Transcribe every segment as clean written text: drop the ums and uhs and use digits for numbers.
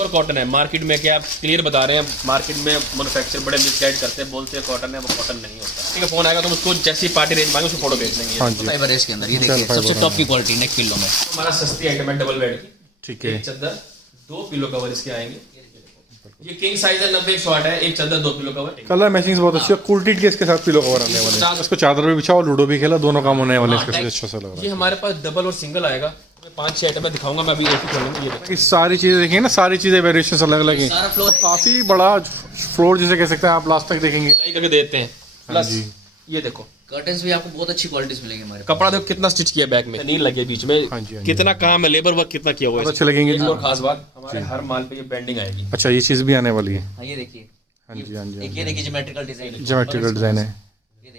Pure cotton है। Market में क्या आप क्लियर बता रहे हैं, मार्केट में मैन्युफैक्चर बड़े मिसगाइड करते हैं, बोलते हैं कॉटन है, वो कॉटन नहीं होता। ठीक है, फोन आएगा तो उसको जैसी पार्टी रेंज मांगे उसको फोटो भेज देंगे। हाँ जी, फाइबर है इसके अंदर, ये देखिए सबसे टॉप की क्वालिटी नेक पिलो में। हमारा सस्ती आइटम है डबल बेड की। ठीक है। एक चादर 2 पिलो कवर इसके आएंगे। ये किंग साइज है, 90-108 है। एक चादर 2 पिलो कवर। कलर मैचिंग बहुत अच्छी है। कुर्टीट के इसके साथ पिलो कवर आने वाले हैं। इसको चादर भी बिछाओ, लूडो भी खेला, दोनों काम होने वाले हैं इसके साथ। अच्छा सा लग रहा है। ये हमारे पास डबल और सिंगल आएगा। 5-6 आइटम मैं दिखाऊंगा, मैं अभी एक ही खोलूंगा। ये देखो, कि सारी चीजें देखेंगे ना, सारी चीजें वेरिएशन अलग अलग सारा हैं। फ्लोर काफी बड़ा फ्लोर जिसे कह सकते हैं आप, लास्ट तक देखेंगे। सिलाई करके देते हैं। प्लस ये देखो कर्टन्स भी आपको बहुत अच्छी क्वालिटीज मिलेंगे हमारे पास। कपड़ा देखो कितना स्टिच किया बैक में, नहीं लगे बीच में। हाँ जी, हाँ जी। कितना काम है, लेबर वर्क कितना किया हुआ है। अच्छे लगेंगे। एक और खास बात, हमारे हर माल पे ये बेंडिंग आएगी। अच्छा, ये चीज भी आने वाली है। हाँ ये देखिए, हाँ जी, हाँ जी। एक ये देखिए ज्योमेट्रिकल डिजाइन, ज्योमेट्रिकल डिजाइन है,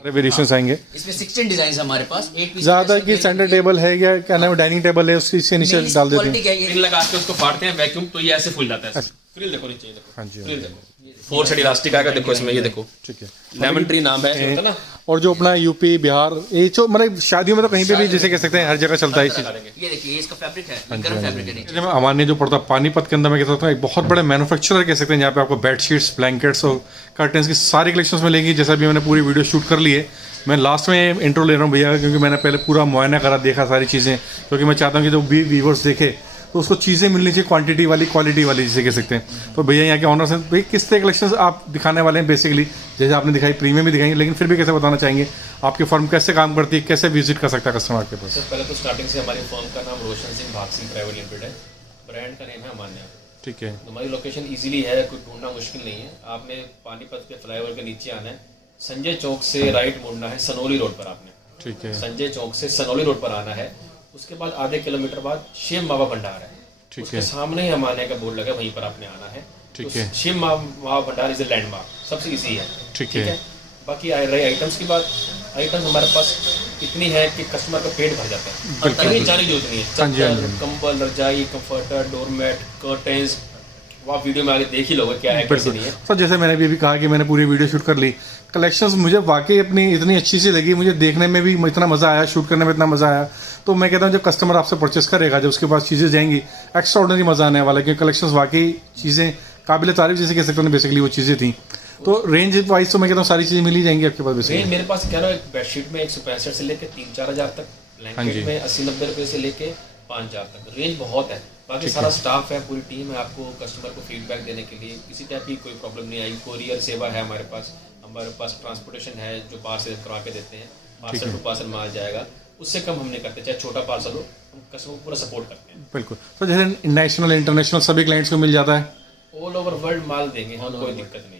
वेरिएशंस आएंगे। इसमें 16 डिजाइन है हमारे पास। 8 पीस ज्यादा की सेंटर टेबल है या क्या नाम है, डाइनिंग टेबल है, उसके नीचे डाल देते हैं। क्वालिटी क्या है पिन लगा के उसको फाड़ते हैं वैक्यूम, तो ये ऐसे फूल जाता है। फ्रिल देखो नीचे, ये देखो हाँ जी, फ्रिल देखो। 4 साइड इलास्टिक आएगा, देखो इसमें, ये देखो ठीक है। लेमन ट्री नाम है ना। और जो अपना यूपी बिहार, ये जो मतलब शादियों में तो कहीं पे भी जिसे कह सकते हैं हर जगह चलता है ये चीज। ये देखिए, इसका फैब्रिक है, गर्म फैब्रिक है नीचे। जब हमारे जो पड़ता है पानीपत के अंदर, मैं कह सकता हूँ एक बहुत बड़े मैन्युफैक्चरर कह सकते हैं, जहाँ पे आपको बेडशीट्स, ब्लैंकेट्स और कर्टन्स की सारी कलेक्शंस मिलेंगी। जैसा भी मैंने पूरी वीडियो शूट कर ली है, मैं लास्ट में इंट्रो ले रहा हूँ भैया, क्योंकि मैंने पहले पूरा मुआयना करा, देखा सारी चीज़ें, क्योंकि मैं चाहता हूँ कि जो भी व्यूवर्स देखे तो उसको चीज़ें मिलनी चाहिए क्वांटिटी वाली, क्वालिटी वाली जिसे कह सकते हैं। तो भैया यहाँ के ऑनर्स हैं, भाई किस तरह कलेक्शंस आप दिखाने वाले हैं बेसिकली, जैसे आपने दिखाई प्रीमियम भी दिखाई, लेकिन फिर भी कैसे बताना चाहेंगे आपकी फर्म कैसे काम करती है, कैसे विजिट कर सकता है कस्टमर आपके पास? सबसे पहले तो स्टार्टिंग से हमारी फर्म का नाम रोशन सिंह भाग सिंह प्राइवेट लिमिटेड है। ब्रांड का नेम है अमान्या। ठीक है। हमारी लोकेशन इजीली है, कोई ढूंढना मुश्किल नहीं है। आपने पानीपत के फ्लाईओवर के नीचे आना है, संजय चौक से राइट मुड़ना है, सनोली रोड पर आपने। ठीक है। संजय चौक से सनोली रोड पर आना है। उसके बाद आधे किलोमीटर बाद शिव बाबा भंडार है, ठीक उसके है। सामने ही हमारे का बोर्ड लगा, वहीं पर आपने आना है। ठीक तो है। शिव बाबा भंडार इज ए लैंडमार्क, सबसे इजी है। ठीक है। बाकी रही आइटम्स की बात, आइटम्स हमारे पास इतनी है कि कस्टमर का पेट भर जाता है। बिल्कुल। कहीं जाने की जरूरत नहीं है। हाँ जी, हाँ चादर, जी। कंबल, रजाई, कंफर्टर, डोरमेट, कर्टेंस, वो आप वीडियो में आगे देख ही लोगे क्या है कैसे नहीं है। सर जैसे मैंने भी अभी कहा कि मैंने पूरी वीडियो शूट कर ली, कलेक्शंस मुझे वाकई अपनी इतनी अच्छी सी लगी, मुझे देखने में भी इतना मज़ा आया, शूट करने में इतना मज़ा आया। तो मैं कहता हूँ जब कस्टमर आपसे परचेस करेगा, जब उसके पास चीज़ें जाएंगी, एक्स्ट्रा ऑर्डिनरी मज़ा आने वाला है, क्योंकि कलेक्शंस वाकई चीज़ें काबिल तारीफ जैसे कह सकते हैं, बेसिकली वो चीज़ें थी। तो रेंज वाइज तो मैं कहता हूँ सारी चीज़ें मिल ही जाएंगी आपके पास बेसिकली। रेंज मेरे पास क्या ना, एक बेडशीट में 165 से लेके 3-4 हज़ार तक, ब्लैंकेट में 80-90 रुपये से लेके 5,000 तक, रेंज बहुत है। बाकी सारा स्टाफ है, पूरी टीम है आपको कस्टमर को फीडबैक देने के लिए। किसी टाइप की कोई प्रॉब्लम नहीं आई। कोरियर सेवा है हमारे पास ट्रांसपोर्टेशन है, जो पार्सल करवा के देते हैं, पार्सल टू पार्सल माल जाएगा, उससे कम हम नहीं करते। चाहे छोटा पार्सल हो, हम कस्टमर को पूरा सपोर्ट करते हैं। बिल्कुल। तो जैसे नेशनल इंटरनेशनल सभी क्लाइंट्स को मिल जाता है, ऑल ओवर वर्ल्ड माल देंगे हम, कोई दिक्कत नहीं है।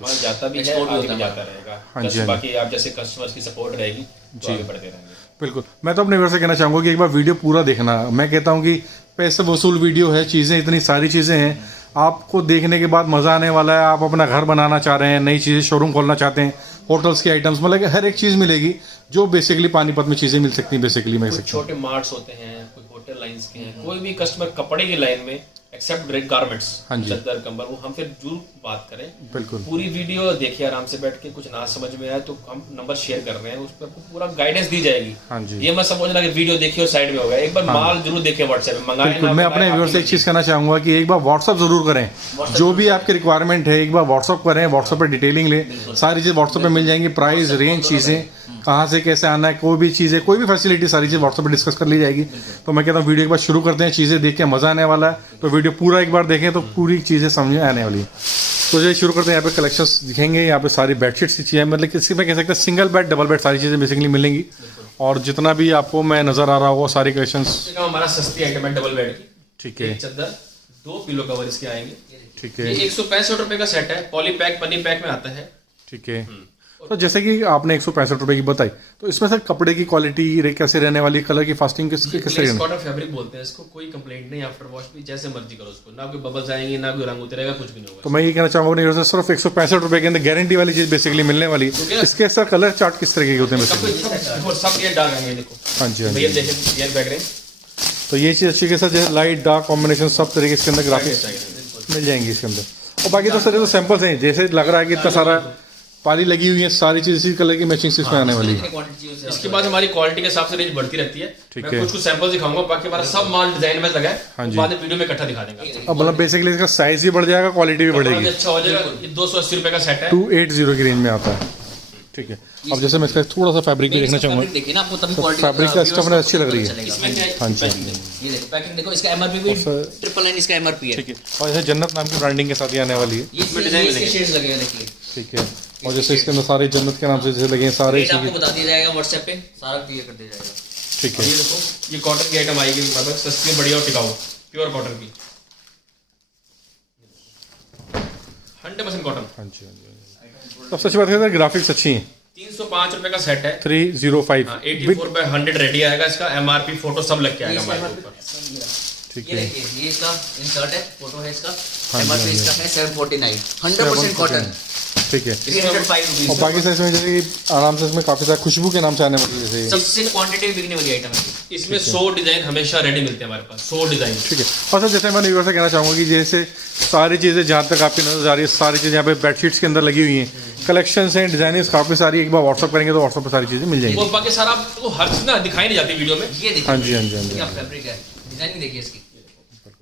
माल जाता भी है, Export भी आगे होता भी है। जाता रहेगा। हाँ जी, हाँ जी। बाकी आप जैसे कस्टमर्स की सपोर्ट रहेगी तो आगे बढ़ते रहेंगे। बिल्कुल। मैं तो अपने व्यूअर्स से कहना चाहूँगा कि एक बार वीडियो पूरा देखना। मैं कहता हूँ कि पैसे वसूल वीडियो है, चीज़ें इतनी सारी चीज़ें हैं, आपको देखने के बाद मज़ा आने वाला है। आप अपना घर बनाना चाह रहे हैं, नई चीज़ें शोरूम खोलना चाहते हैं, होटल्स की आइटम्स, मतलब हर एक चीज़ मिलेगी जो बेसिकली पानीपत में चीज़ें मिल सकती हैं बेसिकली। मैं कुछ छोटे मार्ट्स होते हैं, कुछ होटल लाइंस के हैं, कोई भी कस्टमर कपड़े की लाइन में एक्सेप्ट गारमेंट्स, हाँ जी। चादर, कंबल, वो हम फिर जरूर बात करें। बिल्कुल। पूरी वीडियो देखिए आराम से बैठ के, कुछ ना समझ में आए तो हम नंबर शेयर कर रहे हैं, उस पर आपको पूरा गाइडेंस दी जाएगी। हाँ जी। ये मत समझना कि वीडियो देखिए और साइड में हो गया। एक बार माल जरूर देखिए, व्हाट्सएप में मंगाए बिल्कुल। ना मैं मंगाए, अपने व्यूअर्स से एक चीज़ कहना चाहूँगा कि एक बार व्हाट्सअप जरूर करें, जो भी आपकी रिक्वायरमेंट है एक बार व्हाट्सअप करें, व्हाट्सअप पर डिटेलिंग लें, सारी चीज़ व्हाट्सअप पे मिल जाएंगी, प्राइस, रेंज, चीज़ें कहाँ से कैसे आना है, कोई भी चीज़ें, कोई भी फैसिलिटी, सारी चीज़ व्हाट्सअप पे डिस्कस कर ली जाएगी। तो मैं कहता हूँ वीडियो एक बार शुरू करते हैं, चीज़ें देख के मज़ा आने वाला है। तो वीडियो पूरा एक बार देखें तो पूरी चीज़ें समझ में आने वाली है। तो ये शुरू करते हैं। यहाँ पे कलेक्शंस दिखेंगे, यहाँ पे सारी बेडशीट्स की चीज़ें, मतलब किसी में कह सकते हैं सिंगल बेड, डबल बेड, सारी चीज़ें बेसिकली मिलेंगी। और जितना भी आपको मैं नज़र आ रहा होगा सारी कलेक्शंस। हमारा सस्ती आइटम है डबल बेड की। ठीक है। एक चादर, 2 पिलो कवर इसके आएंगे। ठीक ये है। 165 रुपए का सेट है, पॉली पैक, पन्नी पैक में आता है। ठीक है। तो जैसे कि आपने 165 रुपए की बताई, तो इसमें सर कपड़े की क्वालिटी कैसे रहने वाली, कलर की फास्टिंग कैसे रहने? कॉटन फैब्रिक बोलते हैं इसको, कोई कंप्लेंट नहीं। आफ्टर वॉश भी जैसे मर्जी करो उसको, ना कोई बबल्स आएंगे, ना कोई रंग उतरेगा, कुछ भी नहीं होगा। तो मैं ये कहना चाहूँगा नहीं, सिर्फ 165 रुपए के अंदर गारंटी वाली चीज़ बेसिकली मिलने वाली। इसके सर कलर चार्ट किस तरीके के होते हैं बेसिकली? सब ये डाल देंगे, देखो। हाँ जी, हाँ भैया जी। देखिए ये बैक रेंज, तो ये चीज़ अच्छी के साथ जैसे लाइट डार्क कॉम्बिनेशन सब तरीके इसके अंदर ग्राफिक्स मिल जाएंगी इसके अंदर। और बाकी तो सर ये तो सैंपल्स हैं, जैसे लग रहा है कि इतना सारा पारी लगी हुई है, सारी चीज़ इसी कलर की मैचिंग से इसमें आने वाली है। क्वांटिटी चाहिए इसके बाद हमारी क्वालिटी के हिसाब से रेंज बढ़ती रहती है। ठीक मैं है। कुछ सैंपल दिखाऊंगा, बाकी हमारा सब माल डिजाइन में लगा है। हाँ जी। बाद में वीडियो में इकट्ठा दिखा देंगे। अब मतलब बेसिकली इसका साइज भी बढ़ जाएगा, क्वालिटी भी कपड़ा भी बढ़ेगी। अच्छा हो जाएगा। ये 280 रुपए का सेट है। 280 की रेंज में आता है। ठीक है। अब जैसे मैं इसका थोड़ा सा फैब्रिक भी देखना चाहूँगा। देखिए ना आपको तभी तो क्वालिटी फैब्रिक का स्टफ ना अच्छी लग रही है। इसमें क्या है? हाँ जी। ये देखो पैकिंग देखो, इसका एमआरपी भी 999 इसका एमआरपी है। ठीक है। और जैसे जन्नत नाम की ब्रांडिंग के साथ ही आने वाली है। ये इसमें डिजाइन इसके लगेंगे। शेड्स लगेगा देखिए। ठीक है। और जैसे इसके अंदर सारे जन्नत के नाम से जैसे लगे हैं सारे रेट आपको चीज़ें। बता दिया जाएगा व्हाट्सएप पे, सारा क्लियर कर दिया जाएगा। ठीक ये है। देखो, ये कॉटन की आइटम आएगी हमारे पास, सस्ती बढ़िया और टिकाऊ, प्योर कॉटन की, 100% कॉटन। हाँ जी, हाँ जी। सबसे अच्छी बात है ग्राफिक्स अच्छी हैं। 305 रुपए का सेट है। 305 विद 84 बाय 100 रेडी आएगा। इसका एमआरपी फोटो सब लग के आएगा हमारे ऊपर। ठीक ये है। देखिए, ये इसका इंसर्ट है, फोटो है इसका। हाँ जी, एमआरपी हाँ जी। इसका है 749, 100% कॉटन, ठीक है। 305 और रुपीज। बाकी साइज में जैसे कि आराम से इसमें काफ़ी सारा खुशबू के नाम से आने वाली है जैसे ये। सबसे क्वांटिटी में बिकने वाली आइटम है। इसमें 100 डिजाइन हमेशा रेडी मिलते हैं हमारे पास, 100 डिजाइन। ठीक है। और सर जैसे मैं व्यूअर से कहना चाहूँगा कि जैसे सारी चीज़ें जहाँ तक आपकी नजर आ रही है, सारी चीज़ें यहाँ पे बेडशीट्स के अंदर लगी हुई हैं, कलेक्शन हैं, डिजाइनिंग काफ़ी सारी। एक बार व्हाट्सअप करेंगे तो व्हाट्सअप पर सारी चीज़ें मिल जाएंगी। और बाकी सारा आपको हर चीज ना दिखाई नहीं जाती वीडियो में। ये देखिए, हाँ जी, हाँ जी, हाँ जी। क्या फैब्रिक है, डिजाइनिंग देखिए इसकी।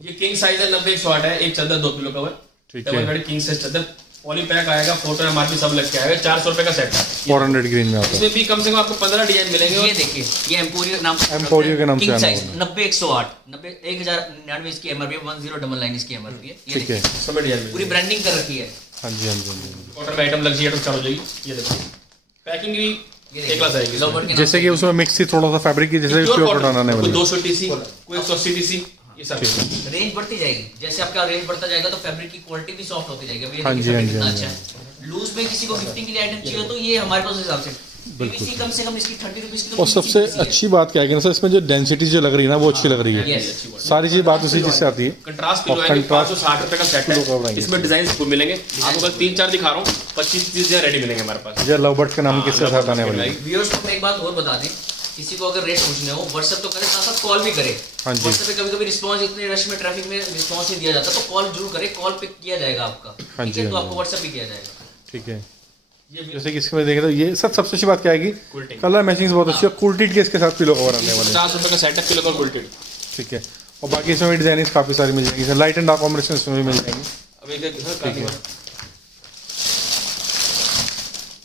ये किंग साइज है, 90-108 है, एक चादर 2 पिलो कवर। ठीक है। डबल बेड किंग साइज चादर, पॉली पैक आएगा, फोटो एमआरपी सब लग के आएगा। 400 रुपए का सेट है। 400 ग्रीन में आता है। इसमें भी कम से कम आपको 15 डिजाइन मिलेंगे। ये देखिए, ये एम्पोरियो नाम से एम्पोरियो के नाम से किंग आना साइज वाला है। 90-108, 1099 इसकी एमआरपी, 1099 इसकी एमआरपी है। ये ठीक है। देखिए, सब डिजाइन पूरी ब्रांडिंग कर रखी है। हाँ जी, हाँ जी, हाँ जी। कॉटन में आइटम लग जाएगी तो चालू हो जाएगी। ये देखो, पैकिंग भी ये एक क्लास आएगी। लव बर्ड के नाम जैसे कि उसमें मिक्स ही थोड़ा सा फैब्रिक की जैसे प्योर कॉटन आने कोई वाली है। 200 टीसी, कोई 180 टीसी, ये सब। से रेंज बढ़ती जाएगी। जैसे आपका रेंज बढ़ता जाएगा तो फैब्रिक की क्वालिटी भी सॉफ्ट होती जाएगी। अब ये हाँ देखिए जी, हाँ फैब्रिक जी, कितना हाँ अच्छा है। लूज में किसी को गिफ्टिंग के लिए आइटम चाहिए तो ये हमारे पास उस हिसाब से पीवीसी कम से कम इसकी 30 रुपीस की तो और सबसे PVC है। अच्छी बात क्या है कि ना सर इसमें जो डेंसिटी जो लग रही है ना वो अच्छी लग रही है। Yes। सारी चीज बात उसी चीज से आती है। कंट्रास्ट और पिलो आएंगे, कंट्रास्ट 560 रुपए का सेट पिलो कवर है। आएंगे। इसमें डिजाइन खूब मिलेंगे। आपको कल 3-4 दिखा रहा हूँ, 25-30 रेडी मिलेंगे हमारे पास। ये लव बर्ड के नाम किसके साथ आने वाली है। व्यूअर्स को मैं एक बात और बता दें, किसी को अगर रेट पूछने हो व्हाट्सएप तो करे, साथ साथ कॉल भी करे। हाँ जी। व्हाट्सएप पे कभी कभी रिस्पांस इतने रश में ट्रैफिक में रिस्पांस नहीं दिया जाता, तो कॉल जरूर करे, कॉल पिक किया जाएगा आपका। हाँ ठीक जी, है, हाँ तो जी। आपको व्हाट्सएप भी किया जाएगा। ठीक है। ये भी जैसे कि इसमें देखें तो ये सब सबसे अच्छी बात क्या है कि Quilting। कलर मैचिंग बहुत अच्छी है। कुल्टेड के इसके साथ पिलो कवर आने वाले हैं। 50 रुपए का सेट है, पिलो कवर कुल्टेड। ठीक है। और बाकी इसमें भी डिजाइनिंग काफी सारी मिल जाएंगी। लाइट एंड डार्क कॉम्बिनेशन इसमें भी मिल जाएंगे। अब एक कार्निवल,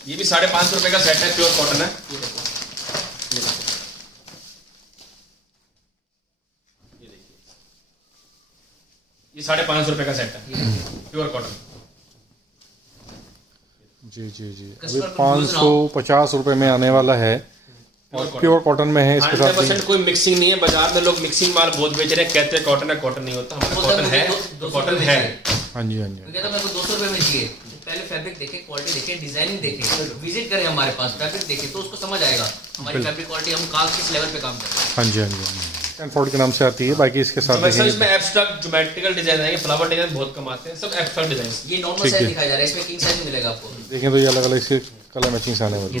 ये भी 550 रुपए का सेट है, प्योर कॉटन है। ये देखो, ये 550 रुपए का सेट है, प्योर कॉटन। जी जी जी। अभी कस्टमर को use 550 रुपए में आने वाला है और प्योर कॉटन में है इसके साथ। 100% कोई मिक्सिंग नहीं है। बाजार में लोग मिक्सिंग माल बहुत बेच रहे हैं, कहते हैं कॉटन है, कॉटन नहीं होता। हमारा कॉटन है तो कॉटन है। हाँ जी, हाँ जी। मैं कहता हूं मेरे को 200 रुपए में चाहिए, पहले फैब्रिक देखे, क्वालिटी देखे, डिजाइनिंग देखे, विजिट करें हमारे पास, फैब्रिक देखे तो उसको समझ आएगा हमारी फैब्रिक क्वालिटी, हम कहाँ किस लेवल पे काम कर रहे हैं। हाँ जी, हाँ जी। स्टैनफोर्ड के नाम से आती है। बाकी इसके साथ तो वैसे देखेंगे इसमें एब्स्ट्रैक्ट ज्योमेट्रिकल डिजाइन आएंगे, फ्लावर डिजाइन बहुत कम आते हैं, सब एब्स्ट्रैक्ट डिजाइन। ये नॉर्मल ठीक साइज है। दिखाया जा रहा है, इसमें किंग साइज मिलेगा आपको। देखें तो ये अलग अलग इसके कलर मैचिंग से आने वाली है।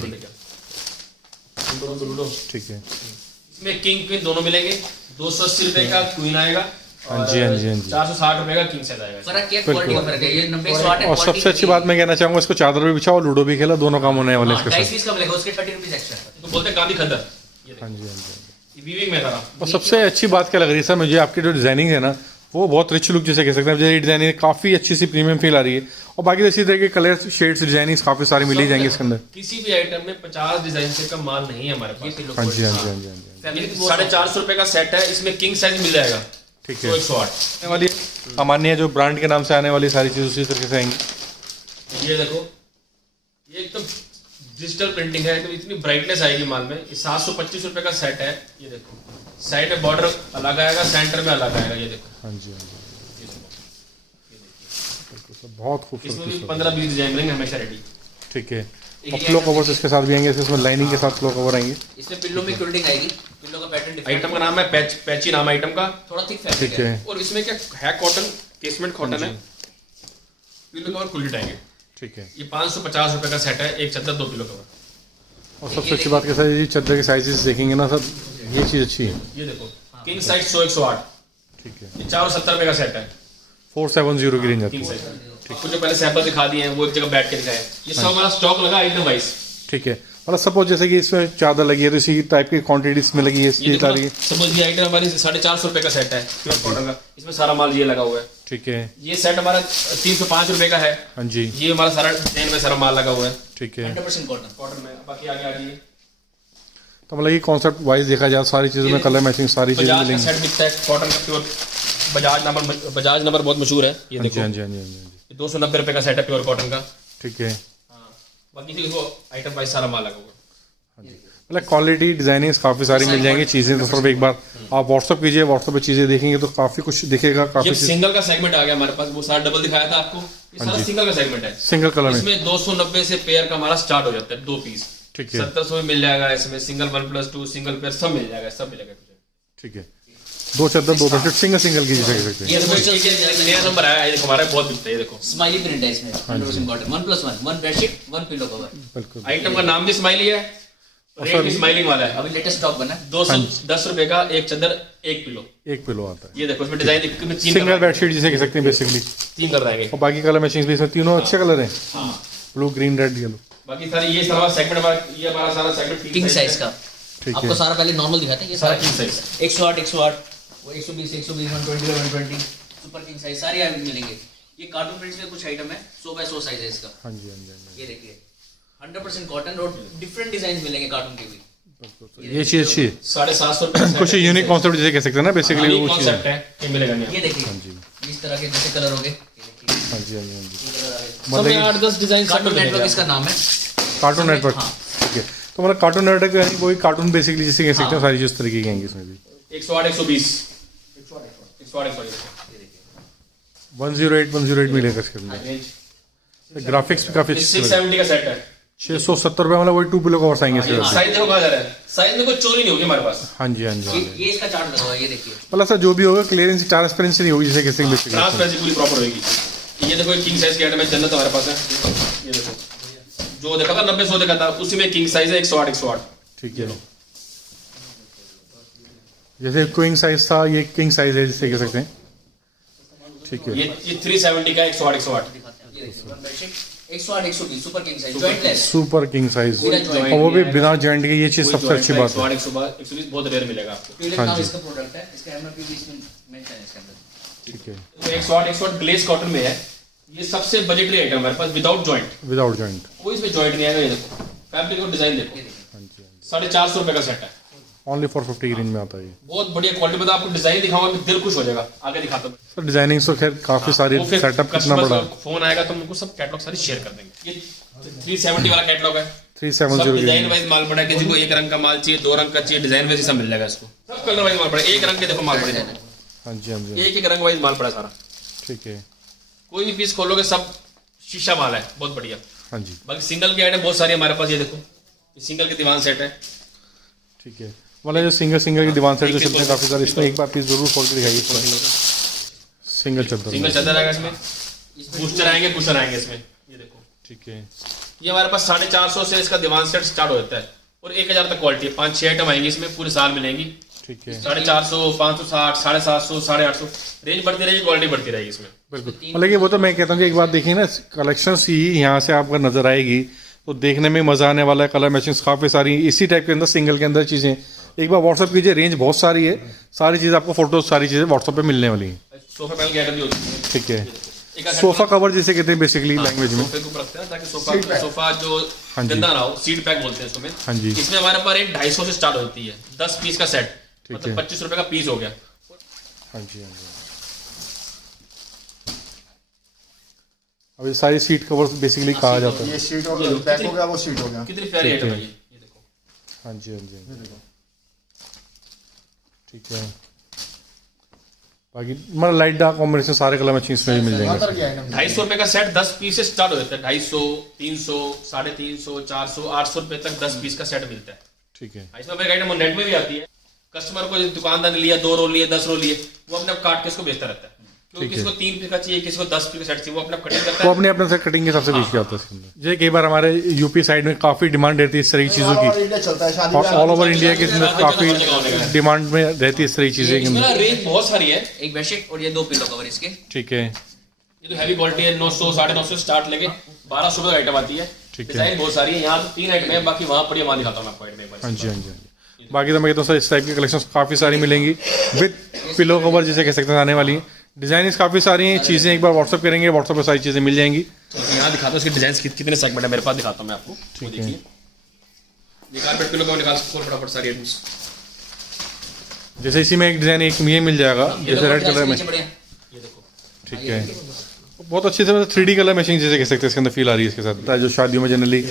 ठीक है। इसमें किंग क्वीन दोनों मिलेंगे। 280 रुपए का क्वीन आएगा, हाँ जी, हाँ जी, हाँ जी। 460 रुपए का किंग साइज आएगा। फर्क क्या, क्वालिटी का फर्क है। ये 90-108 है। और सबसे अच्छी बात मैं कहना चाहूंगा, इसको चादर भी बिछाओ, लूडो भी खेला, दोनों काम होने वाले हैं इसके 2.5 साथ। पीस का मिलेगा, उसके 30 रुपीस एक्स्ट्रा। तो बोलते हैं गांधी खद्दर। ये हाँ जी, हाँ जी। देखो, वीविंग में सारा। और सबसे अच्छी बात क्या लग रही है सर मुझे, आपकी जो डिजाइनिंग है ना वो बहुत रिच लुक जैसे कह सकते हैं। मुझे डिजाइनिंग काफ़ी अच्छी सी प्रीमियम फील आ रही है। और बाकी इसी तरह के कलर शेड्स डिजाइनिंग काफ़ी सारी मिली जाएंगी इसके अंदर। किसी भी आइटम में 50 डिजाइन से कम माल नहीं है हमारे पास। हाँ जी, हाँ जी, हाँ जी, हाँ जी। फैब्रिक भी 450 रुपए का सेट है, इसमें किंग साइज मिल जाएगा। ठीक है। 108। आने वाली सामान्य जो ब्रांड के नाम से आने वाली सारी चीज़ उसी तरीके से आएंगी। ये देखो, ये एकदम डिजिटल प्रिंटिंग है, तो इतनी ब्राइटनेस आएगी माल में। ये 725 रुपए का सेट है। ये देखो, साइड में बॉर्डर अलग आएगा, सेंटर में अलग आएगा। ये देखो, हाँ जी, हाँ जी। बहुत इसमें भी खूबसूरत। 15-20 डिजाइन मिलेंगे हमेशा रेडी। ठीक है। और फ्लो कवर्स इसके साथ भी आएंगे, इसमें लाइनिंग के साथ फ्लो कवर आएंगे। इसमें पिल्लो में क्विल्टिंग आएगी, पिल्लो का पैटर्न डिफरेंट, आइटम का नाम है पैची नाम है आइटम का। थोड़ा थिक फैब्रिक ठीक है। है। और इसमें क्या है, कॉटन केसमेंट कॉटन है। पिलो कवर खुली आएंगे। ठीक है। ये 550 रुपए का सेट है, एक चादर 2 पिलो कवर। और सबसे अच्छी बात क्या सर, ये चादर के साइजेस देखेंगे ना सर, ये चीज़ अच्छी है। ये देखो, किंग साइज 100-108। ठीक है। ये 470 रुपए का सेट है। 470 की रेंज आती किंग है। साइज। आपको जो पहले सैंपल दिखा दिए हैं वो एक जगह बैठ के दिखाया, ये सब हमारा स्टॉक लगा आइटम वाइज। ठीक है, मतलब सपोज जैसे कि इसमें चादर लगी है तो इसी टाइप की क्वांटिटी इसमें लगी है, ये इसकी देखो तारीख। सपोज ये आइटम हमारी 450 रुपए का सेट है प्योर कॉटन का, इसमें सारा माल ये लगा हुआ है। ठीक है, ये सेट हमारा 305 रुपए का है। हाँ जी, ये हमारा सारा डिजाइन में सारा माल लगा हुआ है ठीक है। 100% कॉटन। कॉटन में। बाकी आगे आ जाइए, तो मतलब ये कॉन्सेप्ट वाइज देखा जाए सारी चीज़ों में कलर मैचिंग सारी चीज़ें बजाज का मिलेंगी। सेट बिकता है कॉटन का प्योर, बजाज नंबर बहुत मशहूर है। ये हाँ जी, देखो हाँ जी, हाँ जी, हाँ जी, 290 रुपए का सेट है प्योर कॉटन का। ठीक है। बाकी देखो आइटम वाइज सारा माल लगा हुआ है। मतलब क्वालिटी डिजाइनिंग काफ़ी सारी मिल जाएंगी चीज़ें। तो सिर्फ एक बार आप व्हाट्सअप कीजिए, व्हाट्सअप पे चीज़ें देखेंगे तो काफ़ी कुछ दिखेगा, काफ़ी ये चीज़। सिंगल का सेगमेंट आ गया हमारे पास, वो सारा डबल दिखाया था आपको, ये सारा सिंगल का सेगमेंट है। सिंगल कलर में, इसमें 290 से पेयर का हमारा स्टार्ट हो जाता है, 2 पीस। ठीक है, 1700 में मिल जाएगा। इसमें सिंगल 1+2 सिंगल पेयर सब मिल जाएगा, सब मिलेगा। ठीक है। 2 चादर 2 बेडशीट सिंगल सिंगल की जैसे कह सकते हैं। ये देखो एक नया नंबर आया है, ये देखो हमारा बहुत बिकता है। ये देखो स्माइली प्रिंट है इसमें, 100% कॉटन, 1+1, 1 बेडशीट 1 पिलो कवर। बिल्कुल, आइटम का नाम भी स्माइली है, रेट भी स्माइलिंग वाला है। अभी लेटेस्ट स्टॉक बना है। 210 रुपए का एक चादर 1 पिलो। एक पिलो आता है। ये देखो इसमें डिजाइन तीन सिंगल बेडशीट जिसे कह सकते हैं बेसिकली। कर देंगे। और बाकी कलर मैचिंग भी इसमें तीनों अच्छे कलर हैं, हाँ, ब्लू, ग्रीन, रेड, येलो। बाकी सारे ये सारा सेगमेंट हमारा, ये हमारा सारा सेगमेंट किंग साइज का। ठीक आपको है, सारा पहले नॉर्मल दिखाते हैं, ये सारा सारा king size। 108 108, वो 120 120, 120 120, सुपर किंग साइज सारे यहाँ मिलेंगे। ये कार्टून प्रिंट्स में कुछ आइटम है, 100 बाय 100 साइज है इसका। हाँ जी, हाँ जी, हाँ ये देखिए 100% कॉटन और डिफरेंट डिजाइन मिलेंगे कार्टून के भी। जी। ये चीज़ अच्छी है, 750 रुपए कुछ यूनिक कॉन्सेप्ट जिसे कह सकते हैं ना बेसिकली, वो चीज़ कॉन्सेप्ट है। है, ये मिलेगा नहीं। ये देखिए हाँ जी, इस तरह के जैसे कलर हो गए, ये देखिए हाँ जी, हाँ जी, हाँ जी। ये कलर आ गए। सब मतलब में 8-10 डिजाइन सब कार्टून में नेटवर्क मिलेगा। इसका नाम है। कार्टून नेटवर्क, हाँ। ठीक है। तो मतलब कार्टून नेटवर्क यानी वही कार्टून बेसिकली जिसे कह सकते हैं, सारी चीज़ तरीके की आएंगी इसमें भी। 108 120 108 108 108 मिलेगा इसके अंदर। ग्राफिक्स भी काफ़ी अच्छे से 670 का सेट है। 670 रुपये, मतलब वही 2 पिलो कवर्स आएंगे इसके अंदर। साइज देखो कहाँ जा रहा है, साइज में कोई चोरी नहीं होगी हमारे पास। हाँ जी, हाँ जी, हाँ जी। ये इसका चार्ट लगा हुआ है, ये देखिए। मतलब सर जो भी होगा क्लियरेंस ट्रांसपेरेंसी नहीं होगी जिसे किसी बेसिकली। ट्रांसपेरेंसी पूरी प्रॉपर होगी। ये देखो किंग साइज की आइटम है, जन्नत हमारे पास है। ये देखो जो देखा था 90-100 देखा था, उसी में किंग साइज है 108 108। ठीक है, जैसे क्वीन साइज था ये किंग साइज है जिसे कह सकते हैं। ठीक है, ये 370 का 108 108। ये देखिए one bedsheet 108 120 super king size jointless. Super king size, बिना joint और वो भी बिना जॉइंट के। ये चीज़ सबसे अच्छी बात है। 108 120 बहुत रेयर मिलेगा आपको। ट्यूलिप हाँ नाम जी। इसका प्रोडक्ट है, इसका एमआरपी भी इसमें मेंशन है इसके अंदर। ठीक है, तो 108 ग्लेस कॉटन में है, ये सबसे बजटरी आइटम हमारे पास, विदाउट जॉइंट। Without joint. कोई इसमें जॉइंट नहीं आएगा। ये देखो फैब्रिक और डिजाइन देखो, ये देखिए हाँ जी, हाँ जी। 450 रुपए का सेट है। ओनली 450 की रेंज में आता है ये। बहुत बढ़िया क्वालिटी में, आपको डिजाइन दिखाऊंगा दिल खुश हो जाएगा। आगे दिखाता हूँ। सर डिजाइनिंग तो खैर काफ़ी सारी, वो फिर सेटअप कितना customers बड़ा। का फोन आएगा तो हम उनको सब कैटलॉग सारी शेयर कर देंगे। ये 370 वाला कैटलॉग है, 370 सब की डिजाइन रेंज। वाइज माल पड़ा है। किसी को एक रंग का माल चाहिए, 2 रंग का चाहिए, डिजाइन वाइज सब मिल जाएगा इसको। सब कलर वाइज माल पड़ा है, एक रंग के देखो माल पड़े, हाँ जी, हाँ जी, एक एक रंग वाइज माल पड़ा है सारा। ठीक है, कोई भी पीस खोलोगे सब शीशा माल है, बहुत बढ़िया। हाँ जी, बाकी सिंगल की आइटम बहुत सारी हमारे पास। ये देखो ये सिंगल के दीवान सेट है। ठीक है। मतलब जो सिंगल की दीवान सेट जो चलते हैं काफ़ी सारे, इसमें एक बार पीस जरूर खोल के दिखाइए। सिंगल चलता सिंगल है, चादर आएगा इसमें, बूस्टर आएंगे, कुशन आएंगे इसमें। ये देखो ठीक है। ये हमारे पास 450 से इसका दीवान सेट स्टार्ट हो जाता है और 1000 तक क्वालिटी है। 5-6 आइटम आएंगी इसमें, पूरे साल मिलेंगी। ठीक है, 450 560 750 850 रेंज बढ़ती रहेगी, क्वालिटी बढ़ती रहेगी इसमें। बिल्कुल। मतलब कि वो तो मैं कहता हूँ कि एक बात देखिए ना, कलेक्शन ही यहाँ से आपको नजर आएगी तो देखने में मजा आने वाला है। कलर मैचिंग काफ़ी सारी इसी टाइप के अंदर, सिंगल के अंदर चीज़ें। एक बार व्हाट्सअप कीजिए, रेंज बहुत सारी है, सारी चीज़ आपको फोटोज सारी चीज़ें व्हाट्सअप पे मिलने वाली हैं। सोफा पैनल की आइटम भी होती है। ठीक है, एक आध सोफा कवर जिसे कहते हैं बेसिकली लैंग्वेज में। सोफे को रखते हैं ताकि सोफा जो हाँ जी। गंदा ना हो, सीट पैक बोलते हैं इसको में। हाँ जी, इसमें हमारे पास रेट 250 से स्टार्ट होती है, 10 पीस का सेट, ठीक मतलब है। 25 रुपए का पीस हो गया। हाँ जी, हाँ जी। अब ये सारी सीट कवर्स बेसिकली कहा जाता है। ये शीट और बैक हो गया, वो शीट हो गया। कितनी प्यारी ठीक आइटम है। है ये देखो। हाँ जी, हाँ जी, हाँ जी। ठीक है। बाकी मतलब लाइट डार्क कॉम्बिनेशन सारे कलर मैचिंग इसमें भी मिल जाएंगे। 250 रुपए का सेट 10 पीस से स्टार्ट हो जाता है। 250 300 350 400 800 रुपए तक 10 पीस का सेट मिलता है। ठीक है, इसमें मेरी आइटम नेट में भी आती है। कस्टमर को दुकानदार ने लिया, 2 रोल लिए, 10 रोल लिए, वो अपने आप काट के इसको बेचता रहता है। क्योंकि किसी को 3 पीस का चाहिए, किसी को 10 पीस का सेट चाहिए, वो अपना कटिंग करता वो है। अपने से कटिंग के हिसाब से बीच के आता है इसके अंदर। जैसे कई बार हमारे यूपी साइड में काफ़ी डिमांड रहती है इस तरह की चीज़ों की, इंडिया चलता है शादी और में। ऑल ओवर इंडिया के अंदर काफ़ी डिमांड में रहती है इस तरह की चीज़ें के इसमें अंदर। ना रेंज बहुत सारी है। एक बेडशीट और ये 2 पिलो कवर इसके। ठीक है, ये तो हैवी क्वालिटी है, 900 950 स्टार्ट लेके 1200 तक आइटम आती है। ठीक है। डिजाइन बहुत सारी है, यहाँ तो 3 आइटम है, बाकी वहाँ पर वहाँ दिखाता हूँ मैं आपको आइटम एक बार। हाँ जी, हाँ जी, हाँ जी। बाकी तो मैं कहता हूँ सर इस टाइप की कलेक्शन काफ़ी सारी मिलेंगी विद पिलो कवर जिसे कह सकते हैं आने वाली हैं। डिज़ाइन काफ़ी सारी हैं, चीज़ें एक बार व्हाट्सअप करेंगे, व्हाट्सअप पर सारी चीज़ें मिल जाएंगी। तो यहाँ दिखाता हूँ इसके डिजाइन कितने सेगमेंट है मेरे पास, दिखाता हूँ मैं आपको। ठीक है। देखिए ये कारपेट पिलो का निकाल खोल फटाफट सारी आइटम्स। जैसे इसी में एक डिज़ाइन एक ये मिल जाएगा, जैसे रेड कलर में। बढ़िया। ये देखो ठीक है, बहुत अच्छे से 3D कलर मैचिंग जैसे कह सकते हैं इसके अंदर फील आ रही है इसके साथ। जो शादियों में जनरली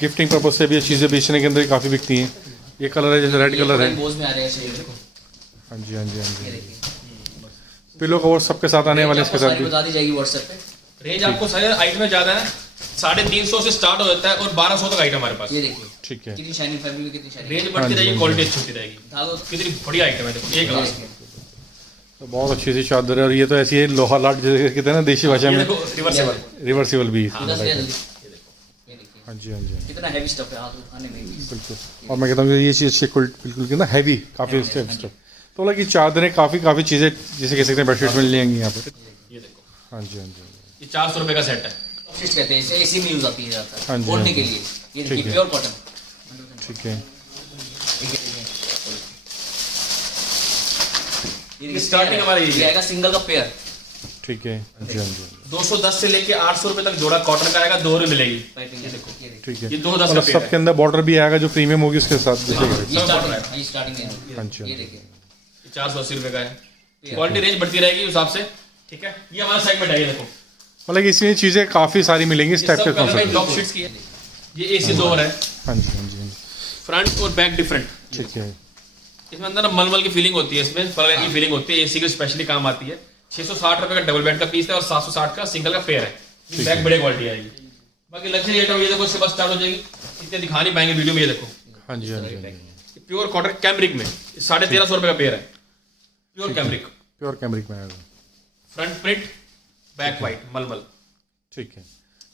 गिफ्टिंग पर्पज से भी ये चीज़ें बेचने के अंदर काफ़ी बिकती हैं। ये कलर है जैसे रेड कलर है। बोझ में आ रहेगा ये देखो। हाँ जी, हाँ जी, हाँ ये जी। देखिए। पिलो कवर सबके साथ आने वाले इसके साथ सारी भी। बता दी जाएगी व्हाट्सएप पे। रेंज आपको सारे आइटम में ज्यादा है, 350 से स्टार्ट हो जाता है और 1200 तक आइटम हमारे पास। ये देखिए ठीक है, कितनी शाइनिंग फैब्रिक, कितनी शाइनिंग। रेंज बढ़ती रहेगी, क्वालिटी अच्छी होती रहेगी। धागो कितनी बढ़िया आइटम है, देखो एक ग्लास। तो बहुत अच्छी सी चादर है, और ये तो ऐसी है लोहा लाट जैसे कहते हैं ना देसी भाषा ये में, देखो रिवर्सेबल। रिवर्सिबल भी। उधर से जल्दी। ये देखो ये देखिए हाँ जी, हाँ जी, कितना हैवी स्टफ है हाथ उठाने में भी। बिल्कुल। और मैं कहता हूँ कि ये चीज़ बिल्कुल कितना हैवी, काफ़ी स्टफ। तो बोला कि चादरें काफ़ी चीज़ें जिसे कह सकते हैं बेडशीट मिल जाएंगी यहाँ पे। ये देखो हाँ जी, हाँ जी, ये 400 रुपए का सेट है। फिश कहते हैं इसे, इसी में यूज आती है ज़्यादातर हाँ जी, ओढ़ने हाँ के जी। लिए। ये ठीक देखिए है। Pure cotton. ठीक है। ये स्टार्टिंग हमारी यही है। ये आएगा सिंगल का पेयर। ठीक है, हाँ जी, हाँ जी, 210 से लेके 800 रुपए तक जोड़ा कॉटन का आएगा, 2 मिलेगी। पाइपिंग ये देखो ये देखो। ठीक है। ये 210 मतलब का पेयर सबके अंदर बॉर्डर भी आएगा जो प्रीमियम होगी उसके साथ जैसे ये सब स्टार्टिंग बॉर्डर है, ये स्टार्टिंग है। हाँ जी, हाँ ये जी। देखिए है, 480 रुपए का है। क्वालिटी रेंज बढ़ती रहेगी उस हिसाब से। ठीक है, ये हमारा सेगमेंट है। ये देखो मतलब कि इसमें चीज़ें काफ़ी सारी मिलेंगी इस टाइप के सब कलर कॉन्सेप्ट। लॉक शीट्स की है। ये एसी जोवर है, हाँ जी, हाँ जी, हाँ जी। फ्रंट और बैक डिफरेंट। ठीक है, इसमें अंदर ना मलमल की फीलिंग होती है, इसमें फल की फीलिंग होती है। एसी की स्पेशली काम आती है। 660 रुपए का डबल बेड का पीस है और 760 का सिंगल का पेयर है। ये बैक बढ़िया क्वालिटी आएगी। बाकी लग्जरी आइटम ये देखो, इसके बाद स्टार्ट हो जाएगी। इतने दिखा नहीं पाएंगे वीडियो में। ये देखो हाँ जी, हाँ जी, हाँ जी। प्योर कॉटन कैमरिक में 1350 रुपए का पेयर है। प्योर कैमरिक, प्योर कैमरिक में आएगा। फ्रंट प्रिंट, बैक वाइट मलमल। ठीक है।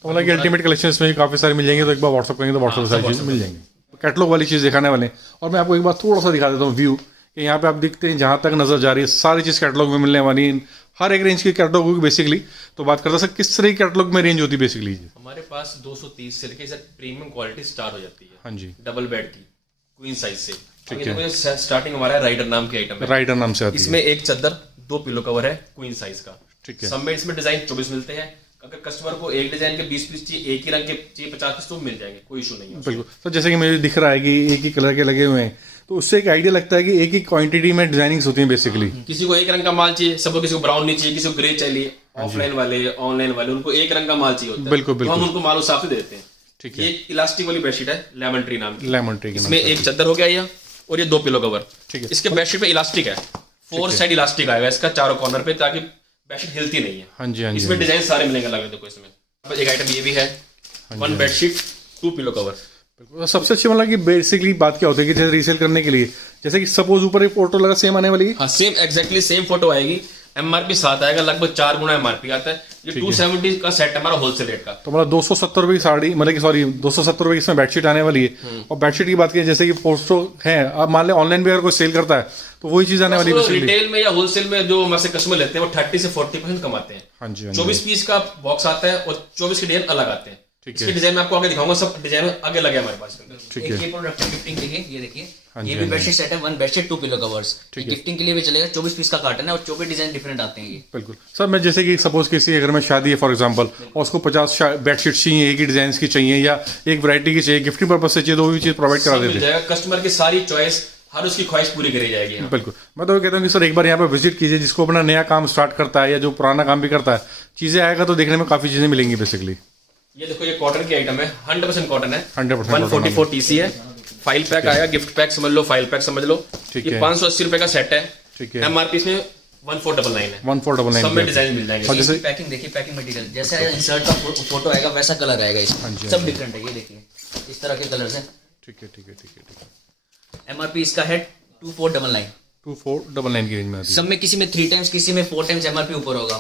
तो मतलब कि अल्टीमेट कलेक्शन इसमें भी काफ़ी सारी मिल जाएंगे, तो एक बार व्हाट्सअप करेंगे तो व्हाट्सअप सारी चीज़ मिल जाएंगी। कैटलॉग वाली चीज़ दिखाने वाले हैं। और मैं आपको एक बार थोड़ा सा दिखा देता हूँ व्यू, कि यहाँ पे आप दिखते हैं जहाँ तक नजर जा रही है सारी चीज़ कैटलॉग में मिलने वाली है। हर एक रेंज की कैटलॉग होगी बेसिकली। तो बात करते हैं सर किस तरह की कैटलॉग में रेंज होती है बेसिकली? हमारे पास 230 से लेके प्रीमियम क्वालिटी स्टार्ट हो जाती है। हाँ जी, डबल बेड की क्वीन साइज से। ठीक है। स्टार्टिंग हमारा राइडर नाम की आइटम है। राइडर नाम से आती है। इसमें एक चादर, 2 पिलो कवर है क्वीन साइज का। ठीक है। सब में इसमें डिजाइन 24 मिलते हैं। अगर कस्टमर को एक डिजाइन के 20 पीस चाहिए, एक ही रंग के चाहिए 50 पीस, तो मिल जाएंगे, कोई इशू नहीं है। बिल्कुल। तो जैसे कि मुझे दिख रहा है कि एक ही कलर के लगे हुए हैं, तो उससे एक आइडिया लगता है कि एक ही क्वांटिटी में डिजाइनिंग्स होती हैं बेसिकली। किसी को एक रंग का माल चाहिए, सबको किसी को ब्राउन नहीं चाहिए, किसी को ग्रे चाहिए। ऑफलाइन वाले ऑनलाइन वाले उनको एक रंग का माल चाहिए होता है। बिल्कुल, तो बिल्कुल। हम उनको माल उस हिसाब से देते हैं। ठीक है। ये इलास्टिक वाली बेडशीट है, लेमन ट्री नाम की। लेमन ट्री के नाम इसमें से। एक चादर हो गया ये, और ये 2 पिलो कवर। ठीक है। इसके बेडशीट पे इलास्टिक है, 4 साइड इलास्टिक आएगा इसका चारों कॉर्नर पे, ताकि बेडशीट हिलती नहीं है। हाँ जी, हाँ जी। इसमें डिजाइन सारे मिलेंगे अलग। देखो इसमें एक आइटम ये भी है, 1 बेडशीट 2 पिलो कवर। बिल्कुल। सबसे अच्छी मतलब कि बेसिकली बात क्या होती है कि जैसे रीसेल करने के लिए, जैसे कि सपोज ऊपर एक फोटो लगा सेम आने वाली है। हाँ सेम एग्जैक्टली सेम फोटो आएगी। एमआरपी साथ आएगा, लगभग 4 गुना एमआरपी आता है। ये 270 का सेट हमारा होलसेल रेट का। तो मतलब 270 रुपये की साड़ी, मतलब कि सॉरी 270 रुपये की इसमें बेडशीट आने वाली है। और बेडशीट की बात करें जैसे कि फोटो है, अब मान लें ऑनलाइन भी अगर कोई सेल करता है तो वही चीज़ आने वाली है बेसिकली। रिटेल में या होलसेल में जो हमारे कस्टमर लेते हैं वो 30 से 40% कमाते हैं। हाँ जी, हाँ 24 जी। पीस का बॉक्स आता है और 24 के डिजाइन अलग आते हैं। ठीक इसके है। डिजाइन मैं आपको आगे दिखाऊंगा, सब डिजाइन आगे लगे हमारे पास। ठीक एक है। ये प्रोडक्ट गिफ्टिंग देखिए, ये देखिए हाँ ये जी, भी हाँ जी। बेडशीट सेट है, 1 बेडशीट 2 पिलो कवर्स। ठीक है। गिफ्टिंग के लिए भी चलेगा। 24 पीस का कार्टन है और 24 डिजाइन डिफरेंट आते हैं ये। बिल्कुल सर। मैं जैसे कि सपोज किसी अगर मैं शादी है फॉर एग्जांपल, और उसको 50 बेडशीट चाहिए, एक ही डिजाइन की चाहिए या एक वैरायटी की चाहिए, गिफ्टिंग पर्पज से चाहिए, तो वो भी चीज़ प्रोवाइड करा सब मिल देते हैं। जाएगा। कस्टमर की सारी चॉइस, हर उसकी ख्वाहिश पूरी करी जाएगी यहाँ। बिल्कुल। मैं तो कहता हूँ कि सर एक बार यहाँ पे विजिट कीजिए, जिसको अपना नया काम स्टार्ट करता है या जो पुराना काम भी करता है, चीज़ें आएगा तो देखने में काफ़ी चीज़ें मिलेंगी बेसिकली। ये देखो ये कॉटन की आइटम है, 100% कॉटन है। 100% 144 TC है। फाइल पैक आया, गिफ्ट पैक समझ लो, फाइल पैक समझ लो। ठीक ये है। 580 रुपए का सेट है। ठीक है। एमआरपी इसमें 1499 है। 1499 सब में डिजाइन मिल जाएंगे। और जैसे पैकिंग देखिए, पैकिंग मटेरियल जैसे इंसर्ट का फोटो आएगा वैसा कलर आएगा हाँ इसमें। जी, सब हाँ जी। डिफरेंट है। ये देखिए इस तरह के कलर्स हैं। ठीक है, ठीक है, ठीक है, ठीक है। एमआरपी इसका है 2499। 2499 की रेंज में आती है। सब में किसी में 3 टाइम्स, किसी में 4 टाइम्स एमआरपी ऊपर होगा।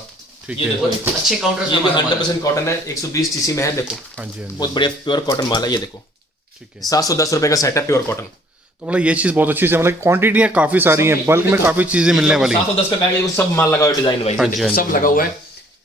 ठीक ये है। देखो, और अच्छे काउंटर्स ये में भी हमारा 100% कॉटन है, 120 सीसी में है। देखो हाँ जी हाँ जी, बहुत बढ़िया प्योर कॉटन माल है। ये देखो ठीक है। 710 रुपए का सेट है प्योर कॉटन। तो मतलब ये चीज़ बहुत अच्छी है, मतलब क्वांटिटियाँ काफ़ी सारी हैं, बल्क में काफ़ी चीज़ें मिलने वाली हैं। 710 का बैग है, सब माल लगा हुआ है डिजाइन वाइज। हाँ जी, हाँ जी, सब लगा हुआ है।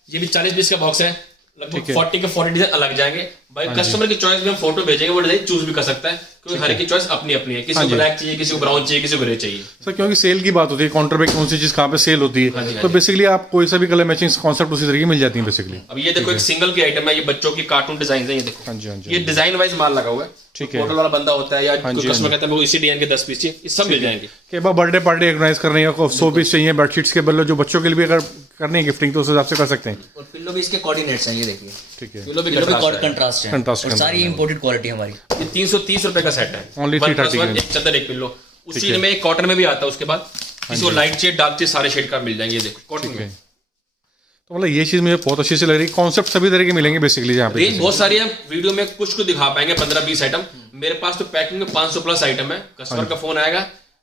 ये भी 40 पीस का बॉक्स है, लगभग 40 के 40 डिजाइन अलग जाएंगे भाई। कस्टमर की चॉइस में हम फोटो भेजेंगे, वो डिजाइन चूज भी कर सकता है, क्योंकि हर एक की चॉइस अपनी अपनी है। किसी को ब्लैक चाहिए, किसी को ब्राउन चाहिए, किसी को ग्रे चाहिए। सर क्योंकि सेल की बात होती है, काउंटर पे कौन सी चीज़ कहाँ पे सेल होती है, तो बेसिकली आप कोई सा भी कलर मैचिंग कॉन्सेप्ट उसी तरीके मिल जाती है बेसिकली। अब ये देखो एक सिंगल की आइटम है, ये बच्चों की कार्टून डिजाइन है। ये देखो हाँ जी हाँ जी, ये डिजाइन वाइज माल लगा हुआ है। ठीक है। होटल वाला बंदा होता है या हाँ जी, कस्टमर कहता है वो इसी डिजाइन के 10 पीस चाहिए, ये सब मिल जाएंगे। कि बार बर्थडे पार्टी ऑर्गेनाइज करनी है, 100 पीस चाहिए बेडशीट्स के बदले, जो बच्चों के लिए भी अगर करनी है गिफ्टिंग तो उस हिसाब से कर सकते हैं। और पिल्लो भी इसके कोऑर्डिनेट्स हैं, ये देखिए। ठीक है। पिलो भी पिल्लो भी contrast है। कंट्रास्ट है, Contrast और सारी इंपोर्टेड क्वालिटी हमारी। ये 330 रुपए का सेट है। Only 330 1+1, एक चादर एक पिल्लो। उसी में एक कॉटन में भी आता है। उसके बाद किसी को लाइट शेड, डार्क शेड, सारे शेड का मिल जाएंगे। ये देखो कॉटन में। तो मतलब ये चीज़ मुझे बहुत अच्छी सी लग रही है, कॉन्सेप्ट सभी तरह के मिलेंगे बेसिकली यहाँ पे। रेंज बहुत सारी है, वीडियो में कुछ को दिखा पाएंगे 15-20 आइटम। मेरे पास तो पैकिंग में 500 प्लस आइटम है। कस्टमर का फोन आएगा,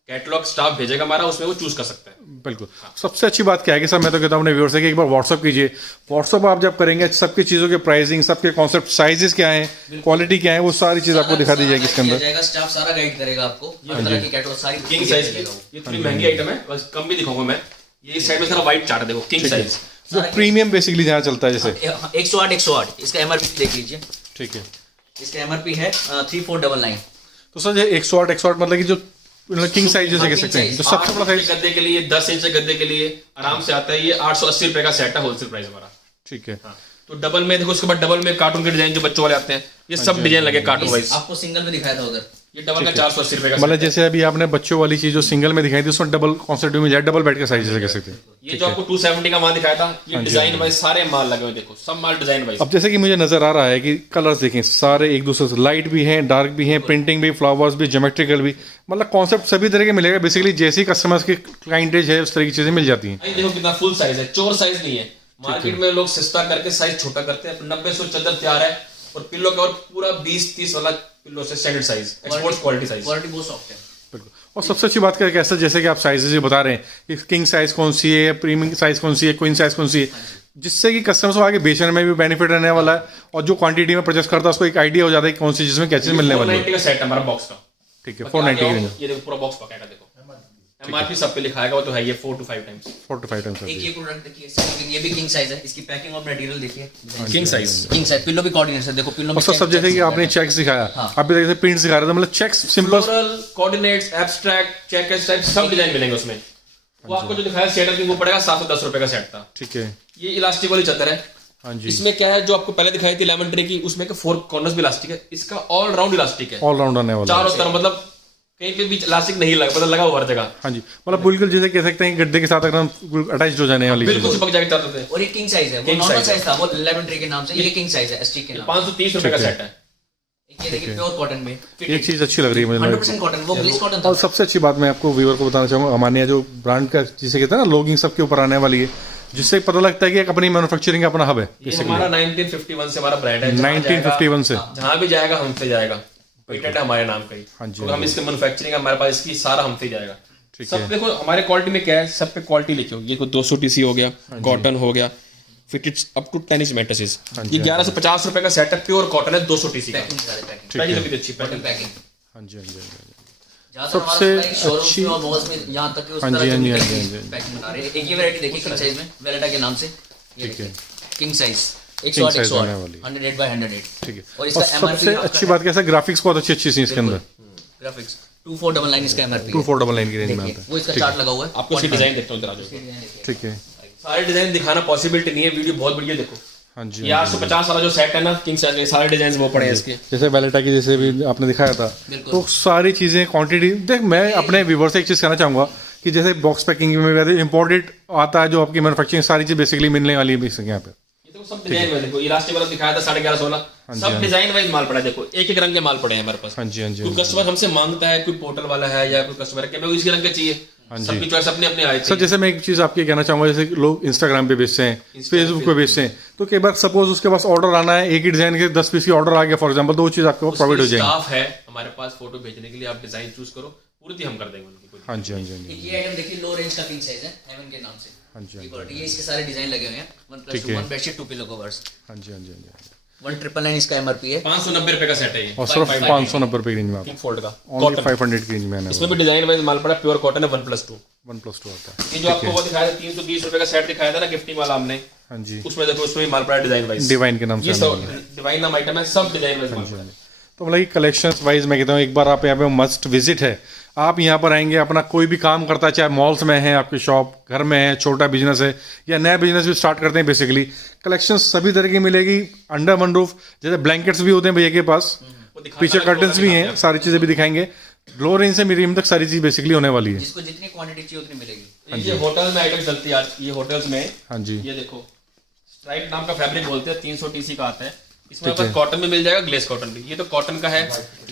कैटलॉग स्टाफ भेजेगा हमारा, उसमें वो चूज कर सकता है। बिल्कुल। सबसे अच्छी बात क्या है कि सर मैं तो कहता हूँ अपने व्यूअर्स से कि एक बार व्हाट्सअप कीजिए। व्हाट्सअप आप जब करेंगे सबकी चीज़ों के प्राइसिंग, सबके कॉन्सेप्ट, साइजेस क्या है, क्वालिटी क्या है, वो सारी चीज़ आपको दिखा दी जाएगी इसके अंदर। स्टाफ सारा गाइड करेगा आपको, हर तरह की कैटलॉग सारी किंग साइज की ये थोड़ी महंगी आइटम है, बस कम भी दिखाऊंगा मैं। ये इस साइड में सारा व्हाइट चार्ट देखो, किंग साइज जो प्रीमियम बेसिकली जहाँ चलता है जैसे 108 इसका एमआरपी देख लीजिए। ठीक है। इसका एमआरपी है 3499। तो सर ये 108 मतलब कि जो किंग साइज जैसे कह सकते हैं, जो सबसे बड़ा साइज। गद्दे के लिए 10 इंच के गद्दे के लिए आराम से आता है। ये 880 रुपए का सेट है, होलसेल प्राइस हमारा। ठीक है। तो डबल में देखो, उसके बाद डबल में कार्टून के डिजाइन जो बच्चों वाले आते हैं, ये सब डिजाइन लगे कार्टून वाइज। आपको सिंगल में दिखाया था उधर, ये डबल का 480 रुपए का मतलब जैसे अभी आपने बच्चों वाली चीज जो सिंगल में दिखाई थी उसमें डबल कॉन्सेप्ट मिल जाए, डबल बेड का साइज जैसे कह सकते हैं। ये जो आपको 270 का वहां दिखाया था, ये डिजाइन वाइज सारे माल लगे हुए। देखो सब माल डिजाइन वाइज। अब जैसे कि मुझे नजर आ रहा है कि कलर्स देखें सारे एक दूसरे से, लाइट भी हैं, डार्क भी हैं, प्रिंटिंग भी, फ्लावर्स भी, ज्योमेट्रिकल भी, मतलब कॉन्सेप्ट सभी तरह के मिलेगा बेसिकली। जैसे कस्टमर्स की क्लाइंटेज है उस तरह की चीजें मिल जाती हैं। ये देखो कितना फुल साइज है, चोर साइज नहीं है। मार्केट में लोग सस्ता करके साइज छोटा करते हैं। 90-100 चादर तैयार है, और पिल्लो का और पूरा 20-30 वाला पिल्लो से standard size, export quality size. Quality बहुत सॉफ्ट है। बिल्कुल। और सबसे अच्छी बात क्या है कैसा, जैसे कि आप साइजेस भी बता रहे हैं कि किंग साइज कौन सी है, प्रीमियम साइज कौन सी है, क्वीन साइज कौन सी है, जिससे कि कस्टमर्स को आगे बेचने में भी बेनिफिट रहने वाला है, और जो क्वांटिटी में परचेस करता है उसको एक आइडिया हो जाता है कि कौन सी चीज में क्या चीज मिलने वाली है। 490 का सेट है हमारा बॉक्स का। ठीक है। 490 की रेंज, ये देखो पूरा बॉक्स पका है। देखो एमआरपी सब पे लिखाएगा, वो तो है ये 4 to 5 टाइम्स। 4 to 5 times. एक ये प्रोडक्ट देखिए, ये भी किंग साइज है। इसकी पैकिंग और मटेरियल देखिए, king size. King size. Pillow भी कोऑर्डिनेट्स है, देखो पिल्लो में और सब जैसे कि आपने चेक्स दिखाया, आप भी जैसे प्रिंट्स दिखा रहे थे, मतलब checks simple floral, coordinates, abstract, checkers type सब डिजाइन मिलेंगे उसमें। वो आपको जो दिखाया सेट है, वो पड़ेगा 710 रुपए का सेट था। ठीक है। ये इलास्टिक वाली चादर है। हाँ जी। इसमें क्या है, जो आपको पहले दिखाई थी लेमन ट्री की, उसमें के 4 कॉर्नर्स भी इलास्टिक है। इसका ऑल राउंड इलास्टिक है, ऑल राउंड आने वाला है। चारों तरफ, मतलब कहीं पे भी इलास्टिक नहीं लगा, मतलब लगा हुआ हर जगह। हाँ जी, मतलब बिल्कुल जैसे कह सकते हैं गद्दे के साथ एकदम अटैच हो जाने वाली बिल्कुल चिपक जाके चादर थे। और ये किंग साइज है, वो King नॉर्मल size साइज था, वो लेमन ट्री के नाम से, ये किंग साइज है एसटी के नाम। 530 रुपए का सेट है। ये देखिए प्योर कॉटन में, एक चीज अच्छी लग रही है मुझे। 100% कॉटन, वो ग्लिस कॉटन था। और सबसे अच्छी बात मैं आपको व्यूअर को बताना चाहूँगा, हमारे जो ब्रांड का जिसे कहते हैं ना लोगिंग सबके ऊपर आने वाली है, जिससे पता लगता है कि एक अपनी मैन्युफैक्चरिंग का अपना हब है। ये हमारा 1951 से हमारा ब्रांड है। 1951 से जहाँ भी जाएगा हमसे जाएगा, पेटेंट है हमारे नाम का ही। हाँ जी, तो हम इसके मैन्युफैक्चरिंग हमारे पास, इसकी सारा हमसे जाएगा। ठीक सब देखो हमारे क्वालिटी में क्या है, सब पे क्वालिटी लिखी होगी। देखो 200 TC हो गया, कॉटन हो गया, fitted up to 10 inch mattresses. ये 1150 रुपए का सेट है, प्योर कॉटन है, 200 TC का। पैकिंग सारे पैकिंग पैकिंग तो कितनी अच्छी कॉटन पैकिंग। पैकिंग। हाँ जी, हाँ जी, हाँ जी। सबसे अच्छी और मॉल्स में यहाँ तक कि उस तरह हाँ जी, की हाँ जी, हाँ जी। पैकिंग बना रहे हैं। एक ये वैरायटी देखिए किंग साइज में, वेलेटा के नाम से। ठीक है। किंग साइज King 108 size आने वाली। 108 by 108। ठीक है। और और इसका सबसे MRP अच्छी बात कैसा, ग्राफिक्स बहुत अच्छी अच्छी सी इसके अंदर। ग्राफिक्स 2499 इसका एमआरपी। 2499 की रेंज में देखिए आता वो इसका चार्ट लगा हुआ है। आपको इसकी डिजाइन देखता हूँ जरा जो। है। ठीक है। सारे डिजाइन दिखाना पॉसिबिलिटी नहीं है, वीडियो बहुत बढ़िया। देखो हाँ जी। ये 850 वाला जो सेट है ना, किंग साइज में सारे डिजाइन वो पड़े हैं इसके। जैसे वेलेटा की जैसे भी आपने दिखाया था, तो सारी चीज़ें क्वांटिटी देख, मैं अपने व्यूवर से एक चीज़ कहना चाहूँगा कि जैसे बॉक्स पैकिंग में इम्पोर्टेड आता है, जो आपकी मैन्युफैक्चरिंग सारी चीज़ बेसिकली मिलने वाली है बेसिकली यहाँ पे। ये तो सब डिजाइन में देखो, इलास्टिक वाला दिखाया था 1150 वाला, सब डिजाइन वाइज माल पड़ा है। देखो एक एक रंग के माल पड़े हैं हमारे पास। हाँ जी, हाँ जी। कोई कस्टमर हमसे मांगता है, कोई पोर्टल वाला है या कोई कस्टमर के मैं इसी रंग के चाहिए, सबकी चॉइस अपनी अपनी आई सर जैसे मैं एक चीज़ आपकी कहना चाहूँगा, जैसे लोग इंस्टाग्राम पे बेचते हैं, फेसबुक पे बेचते हैं, तो कई बार सपोज उसके पास ऑर्डर आना है, एक ही डिजाइन के 10 पीस की ऑर्डर आ गया फॉर एग्जांपल, तो वो चीज़ आपको प्रोवाइड हो जाएगी। स्टाफ है हमारे पास फोटो भेजने के लिए, आप डिजाइन चूज करो, पूर्ति हम कर देंगे उनकी कोई हाँ जी हाँ जी हाँ जी एक ये आइटम देखिए, लो रेंज का किंग साइज है, हेवन के नाम से। हाँ जी ये क्वालिटी, ये इसके सारे डिजाइन लगे हुए हैं। 1+1 बेडशीट 2 पिलो कवर्स, हाँ जी हाँ जी हाँ जी 1999 इसका एमआरपी है। 590 रुपए का सेट है ये और सिर्फ 590 रुपये की रेंज में आपको फोल्ड का ओनली 500 की रेंज में आने इसमें भी डिजाइन वाइज माल पड़ा, प्योर कॉटन है 1+2। 1+2 आता है। ये जो आपको वो दिखाया था 320 रुपए का सेट दिखाया था ना गिफ्टिंग वाला हमने, हाँ जी उसमें देखो उसमें भी माल पड़ा डिजाइन वाइज, डिवाइन के नाम से ये आने सब वाला है। डिवाइन नाम आइटम है, सब डिजाइन वाइज माल पड़ा है। तो मतलब कलेक्शंस वाइज मैं कहता हूँ एक बार आप यहाँ पे मस्ट विजिट है। आप यहाँ पर आएंगे, अपना कोई भी काम करता है, चाहे मॉल्स में है, आपकी शॉप, घर में है, छोटा बिजनेस है या नया बिजनेस भी स्टार्ट करते हैं, बेसिकली कलेक्शंस सभी तरह की मिलेगी अंडर वन रूफ। जैसे ब्लैंकेट्स भी होते हैं भैया के पास, पीछे कर्टन्स भी हैं, सारी चीज़ें भी दिखाएंगे। लो रेंज से मीडियम तक सारी चीज़ बेसिकली होने वाली है। जिसको जितनी क्वांटिटी चाहिए उतनी मिलेगी। ये होटल में आइटम चलती है आज, ये होटल्स में हाँ जी ये देखो स्ट्राइप नाम का फैब्रिक बोलते हैं, 300 TC का आता है। इसमें बस कॉटन में मिल जाएगा, ग्लेस कॉटन भी। ये तो कॉटन का है,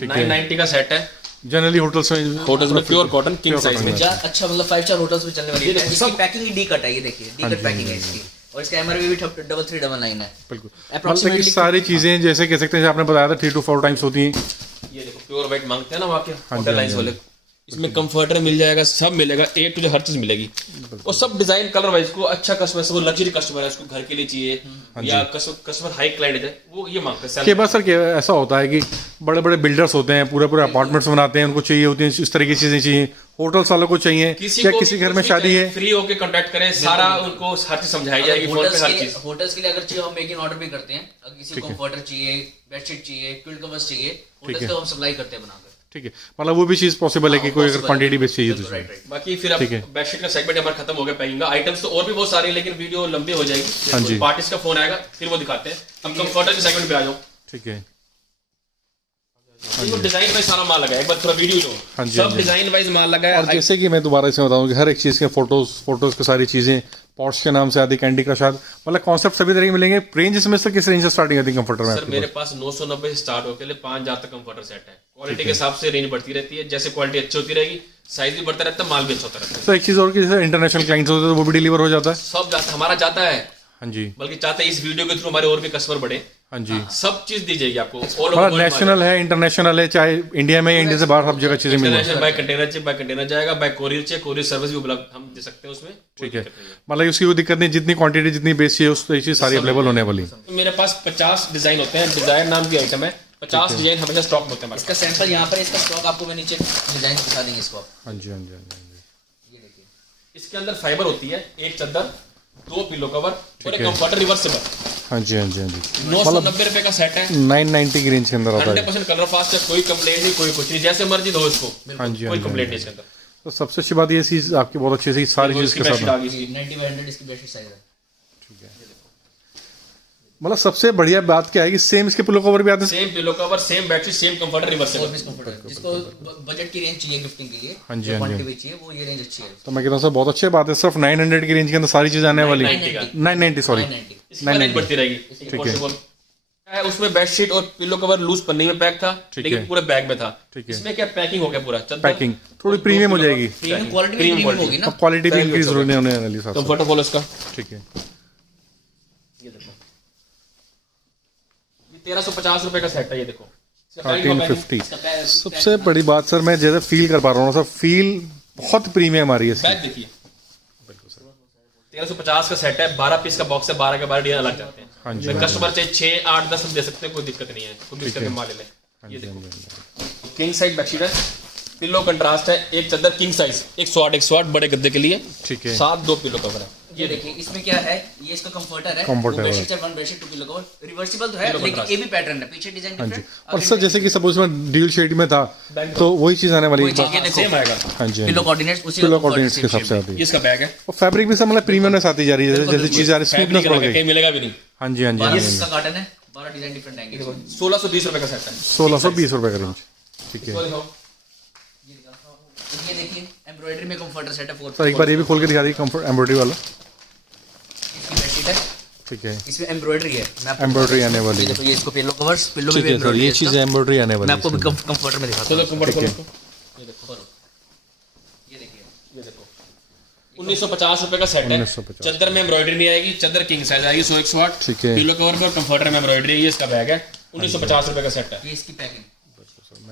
990 का सेट है। जनरली होटल्स में प्योर कॉटन किंग साइज में। अच्छा मतलब 5 स्टार होटल्स में चलने वाली है। इसकी पैकिंग ही डी कट है, ये देखिए डी कट पैकिंग है इसकी, और इसका एमआरपी भी 3399 है। बिल्कुल Approximately मतलब कि सारी चीज़ें जैसे कह सकते हैं, आपने बताया था 3 to 4 टाइम्स होती हैं। ये देखो प्योर व्हाइट मांगते हैं ना वहाँ के होटल लाइंस वाले, इसमें कंफर्टर मिल जाएगा, सब मिलेगा, ए टू हर चीज मिलेगी। और सब डिजाइन कलर वाइज को अच्छा कस्टमर से, वो लग्जरी कस्टमर है, उसको घर के लिए चाहिए या कस्टमर हाई क्लाइंट है, वो ये मांगते हैं। के बाद सर ऐसा होता है कि बड़े बड़े बिल्डर्स होते हैं, पूरे पूरे अपार्टमेंट्स बनाते हैं, उनको चाहिए होती हैं इस तरह की चीज़ें चाहिए। होटल्स वालों को चाहिए या किसी घर में शादी है, फ्री होके कांटेक्ट करें, सारा उनको हर चीज समझाई जाएगी। होटल्स के लिए अगर चाहिए हम मेक इन ऑर्डर भी करते हैं। अगर किसी को कंफर्टर चाहिए, बेडशीट चाहिए, क्विल्ट कवर्स चाहिए, होटल्स को हम सप्लाई करते हैं बनाकर। ठीक है, मतलब वो भी चीज़ पॉसिबल है कि कोई अगर क्वांटिटी बेस चाहिए तो। बाकी फिर अब बेडशीट का सेगमेंट हमारा खत्म हो गया पैकिंग का। आइटम्स तो और भी बहुत सारे हैं, लेकिन वीडियो लंबी हो जाएगी। हाँ जी। पार्टिस का फोन आएगा फिर वो दिखाते हैं। हम कंफर्टर के सेगमेंट पे आ जाओ। ठीक है, डिजाइन वाइज सारा माल लगा है, एक बार थोड़ा वीडियो लो। हाँ जी, सब डिजाइन वाइज माल लगा है। और जैसे कि मैं दोबारा से बताऊं कि हर एक चीज़ के फोटोज की सारी चीज़ें पॉट्स के नाम से आती, कैंडी क्रश आदि, मतलब कॉन्सेप्ट सभी तरह के मिलेंगे। रेंज में से किस रेंज से स्टार्टिंग आती है कंफर्टर में? सर मेरे पास 990 से स्टार्ट होकर ले 5000 तक कंफर्टर सेट है। क्वालिटी के हिसाब से रेंज बढ़ती रहती है, जैसे क्वालिटी अच्छी होती रहेगी साइज भी बढ़ता रहता है, माल भी अच्छा होता रहता है। तो एक चीज़ और कि जैसे इंटरनेशनल क्लाइंट्स होते हैं तो वो भी डिलीवर हो जाता है? सब जाता, हमारा जाता है, हाँ जी बल्कि चाहते हैं इस वीडियो के थ्रू हमारे और भी कस्टमर बढ़े। हाँ जी, सब चीज दी जाएगी आपको। मतलब नेशनल है, इंटरनेशनल है, चाहे इंडिया में या इंडिया से बाहर, सब जगह चीज़ें मिलेंगी। बाय कंटेनर चाहिए, बाय कंटेनर जाएगा, बाय कोरियर चाहिए, कोरियर सर्विस भी उपलब्ध हम दे सकते हैं उसमें। ठीक है, मतलब उसकी कोई दिक्कत नहीं, जितनी क्वांटिटी जितनी बेस चाहिए उस चीज़ सारी अवेलेबल होने वाली। तो मेरे पास 50 डिजाइन होते हैं, डिजाइन नाम की आइटम है, 50 डिजाइन हमेशा स्टॉक में होते हैं। इसका सैंपल यहाँ पर, इसका स्टॉक आपको मैं नीचे डिजाइन दिखा देंगे इसको आप। हाँ जी हाँ जी हाँ जी, ये देखिए, इसके अंदर फाइबर होती है, एक चादर, 2 पिलो कवर और एक कंफर्टर रिवर्सेबल। हाँ जी हाँ जी हाँ जी, 990 रुपए का सेट है, 990 की रेंज के अंदर आता है। 100% कलर फास्ट है, कोई कंप्लेंट नहीं, कोई कुछ नहीं, जैसे मर्जी दो इसको, हाँ जी कोई कंप्लेंट नहीं इसके अंदर। तो सबसे अच्छी बात ये चीज़ आपकी बहुत अच्छी थी, सारी चीज़ के साथ 90/100 इसकी बेडशीट साइज है। मतलब सबसे बढ़िया बात क्या है कि सेम इसके पिलो कवर भी आते हैं। Same pillow cover, same bedsheet, same comforter reversible. जिसको बजट की रेंज चाहिए गिफ्टिंग के लिए, हाँ जी, हाँ जी। क्वांटिटी भी चाहिए, वो ये रेंज अच्छी है। तो मैं कहता हूँ सर बहुत अच्छी बात है, सिर्फ 900 की रेंज के अंदर सारी चीज़ आने वाली है। 990 सॉरी, 990 इसकी रेंज बढ़ती रहेगी। पॉसिबल है, उसमें बेडशीट और पिलो कवर लूज पन्नी में पैक था, लेकिन पूरे बैग में था। ठीक है। इसमें क्या पैकिंग हो गया पूरा, पैकिंग थोड़ी प्रीमियम हो जाएगी, प्रीमियम क्वालिटी में प्रीमियम होगी ना। अब क्वालिटी भी इंक्रीज होने वाली साथ। कंफर्टर खोलो इसका। ठीक है, ये देखो, ये 1350 रुपए का सेट है, ये देखो 1350। सबसे बड़ी बात सर, मैं जैसे फील कर पा रहा हूँ सर, फील बहुत प्रीमियम आ रही है इसकी। बैग देखिए, 1350 का सेट है, 12 पीस का बॉक्स है, 12 के 12 डिजाइन लग जाते हैं। हाँ जी, कस्टमर चाहे 6, 8, 10 दे सकते हैं, कोई दिक्कत नहीं है, खुद इसका माल ले लें। ये देखो किंग साइज बेडशीट है, पिलो कंट्रास्ट है, एक चादर किंग साइज 108 बड़े गद्दे के लिए। ठीक है, साथ 2 पिलो कवर है। ये देखिए, इसमें क्या है, ये इसका कंफर्टर है, कंफर्टर है, बेडशीट है, 1 बेडशीट 2 पिलो कवर, रिवर्सिबल तो है, लेकिन ये भी पैटर्न है, पीछे डिजाइन हाँ जी। डिफरेंट। और सर जैसे कि सपोज में ड्यूल शेड में था तो वही चीज़ आने वाली है। ये देखो सेम आएगा, हाँ जी, पिलो कोऑर्डिनेट्स उसी पिलो कोऑर्डिनेट्स के हिसाब से आती है। ये इसका बैग है, और फैब्रिक भी सर मतलब प्रीमियमनेस आती जा रही है, जैसे चीज़ आ रही है, स्मूथनेस बढ़ गई। कहीं मिलेगा भी नहीं। हाँ जी हाँ जी, 12 इसका कॉटन है, 12 डिजाइन डिफरेंट आएंगे। 1620 रुपए का सेट है, 1620 रुपए का रेंज। ठीक है ये देखिए, एम्ब्रॉयडरी में कंफर्टर सेट है 4। सर एक बार ये भी खोल के दिखा दी, कंफर्ट एम्ब्रॉयडरी वाला। इसकी बेडशीट है, ठीक है, इसमें एम्ब्रॉयडरी है। मैं आपको एम्ब्रॉयडरी आने वाली है। देखो, ये इसको पिलो कवर्स, पिलो में ठीक भी है सर, एम्ब्रॉयडरी ये है। चीज़ एम्ब्रॉयडरी आने वाली मैं है। आपको कंफर्टर में दिखाता हूँ। कंफर्ट खोलो इसको। ये देखो, ये देखिए, ये देखो 1950 रुपए का सेट है। 1950। चादर में एम्ब्रॉयडरी नहीं आएगी, चादर किंग साइज आएगी 100-108। ठीक है, पिलो कवर में और कंफर्टर में एम्ब्रॉयडरी है, ये इसका बैग है। 1950 रुपए का सेट है। ये इसकी पैकिंग।